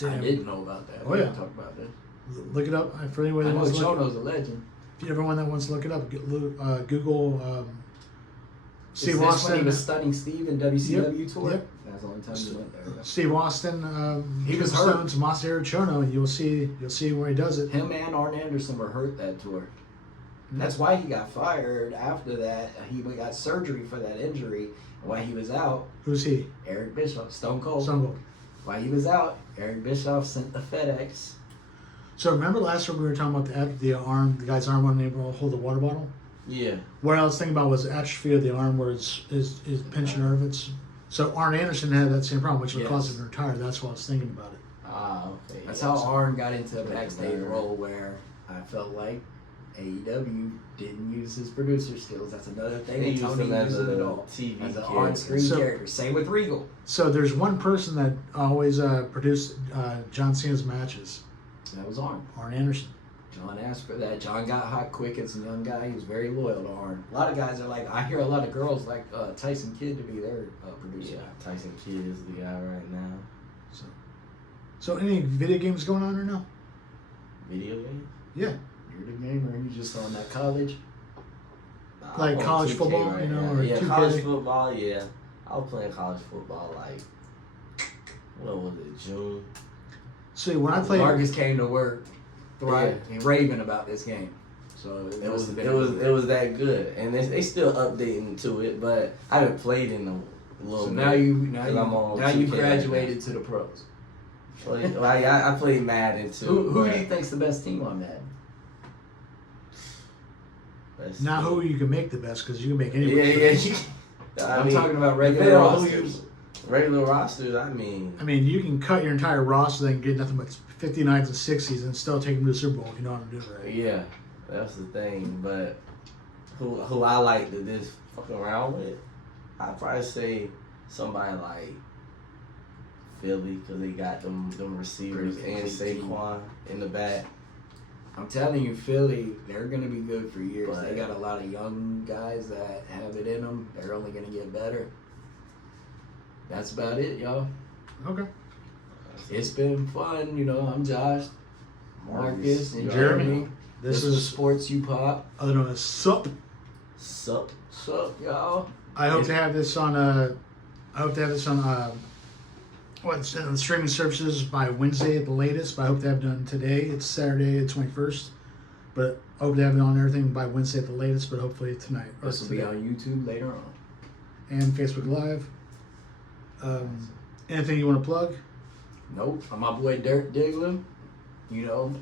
and I didn't know about that. Oh, We yeah. didn't talk about that. look it up for anyone I that know wants to look. Chono's a legend. If everyone that wants to look it up, Google Steve Is this when he Austin. was stunning Steve in WCW tour? Yep. That's the only time he went there. Steve Austin. He was hurt. Tombstones, Masaru Chono, and you'll see where he does it. Him and Arn Anderson were hurt that tour. That's why he got fired after that. He got surgery for that injury. While he was out, Who's he? Eric Bischoff, Stone Cold. Stone Cold. While he was out, Eric Bischoff sent the FedEx. So remember last week we were talking about the guy's arm wasn't able to hold the water bottle. Yeah. What I was thinking about was atrophy of the arm, where his pinched nerve. It's So Arn Anderson had that same problem, which would Yes. cause him to retire. That's why I was thinking about it. Okay. That's yeah. how Arn got into a backstage Better. role where I felt like AEW didn't use his producer skills. That's another thing. They that used Tony him as uses a it all. TV As an character. on-screen So- character. Same with Regal. So there's one person that always produced John Cena's matches. That was Arn. Arn Anderson. John asked for that. John got hot quick as a young guy. He was very loyal to Arn. A lot of guys are like, I hear a lot of girls like Tyson Kidd to be their producer. Yeah, Tyson Kidd is the guy right now. So any video games going on or no? Video game? Yeah. You're the gamer. You just on that college. Nah, Like I'm on college 2K football, right you know, now. or yeah, 2K. college football. Yeah, I was playing college football like what was it, June? See, when I played, Marcus came to work and raving about this game. So It was that good, and they still updating to it, but I haven't played in a little So bit. now you 'cause I'm on now you 2K right graduated to the pros. now. I played Madden too. Who but do you think's the best team on that? let's now see. who you can make the best because you can make Yeah, anybody. I'm talking about regular depending on who rosters. regular rosters. I mean, I mean, you can cut your entire roster and get nothing but 59s and 60s and still take them to the Super Bowl if you know how to do it right. yeah, that's the thing. But who I like to just fuck around with, I'd probably say somebody like Philly because they got them receivers Pretty and complete team. Saquon in the back. I'm telling you, Philly, they're going to be good for years. But- They got a lot of young guys that have it in them. They're only going to get better. That's about it, y'all. Okay. It's been fun. You know, I'm Josh, Marcus, and Jeremy. Jeremy. This is is Sports You Pop. other known as SUP. Sup? What's up, y'all? I hope to have this on. What's in the streaming services by Wednesday at the latest. But I hope to have it done today. It's Saturday, the 21st. But I hope to have it on everything by Wednesday at the latest. But hopefully tonight. Or This will be today. on YouTube later on. And Facebook Live. Anything you want to plug? Nope. My boy Dirk Diggler. You know,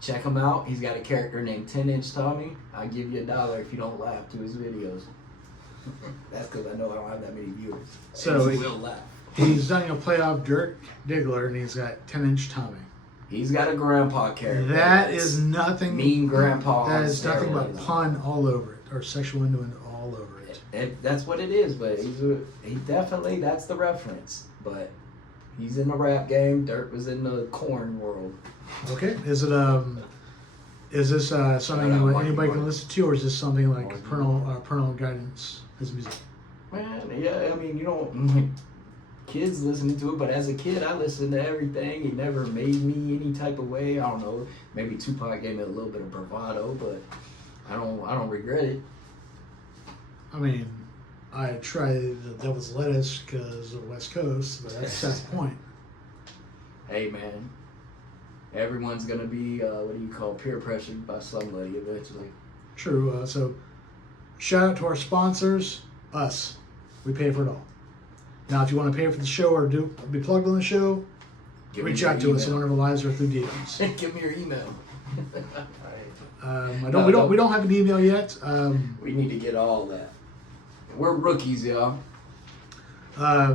check him out. He's got a character named 10-Inch Tommy. I'll give you $1 if you don't laugh to his videos. That's because I know I don't have that many viewers. So And he he- will laugh. He's done playoff Dirk Diggler, and he's got 10-inch Tommy. He's got a grandpa character. That That's is nothing. mean grandpa. That on is nothing but steroids. pun all over it, or sexual innuendo all over it. That's what it is, but he definitely, that's the reference. But he's in the rap game. Dirk was in the corn world. Okay, is it is this something Shout out Marky anybody can Mark. listen to, or is this something like Marky parental guidance? His music. Man, yeah, I mean, you don't, kids listening to it, but as a kid, I listened to everything. It never made me any type of way. I don't know. Maybe Tupac gave me a little bit of bravado, but I don't regret it. I mean, I tried the Devil's Lettuce because of West Coast, but that's the point. Hey, man, everyone's gonna be peer pressured by somebody eventually. True. So, shout out to our sponsors, us. We pay for it all. Now, if you want to pay for the show or be plugged on the show, Give me reach your out to us in email. one of our lives or through DMs. Give me your email. We don't have an email yet. We need to get all that. We're rookies, y'all.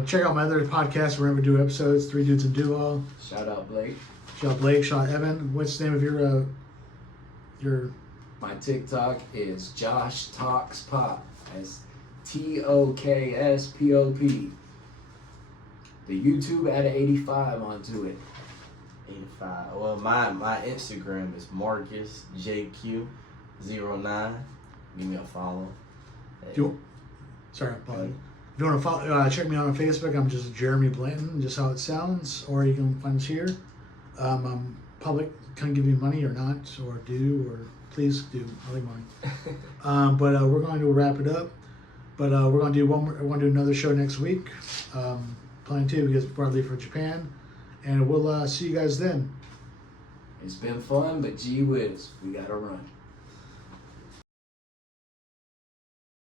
Check out my other podcast wherever we do episodes. 3 Dudes and Duo. Shout out Blake. Shout out Blake. Shout out Evan. What's the name of your? My TikTok is Josh Talks Pop. That's TOKSPOP. The YouTube added 85 onto it. 85. Well, my Instagram is MarcusJQ09. Give me a follow. Sorry, Paul. If you want to follow, check me out on Facebook. I'm just Jeremy Blanton, just how it sounds. Or you can find us here. I'm public. Can give you money or not, or do, or please do. I like money. But we're going to wrap it up. But we're going to do one more. We're going to do another show next week. Planning to because before I leave for Japan, and we'll see you guys then. It's been fun, but gee whiz, we gotta run.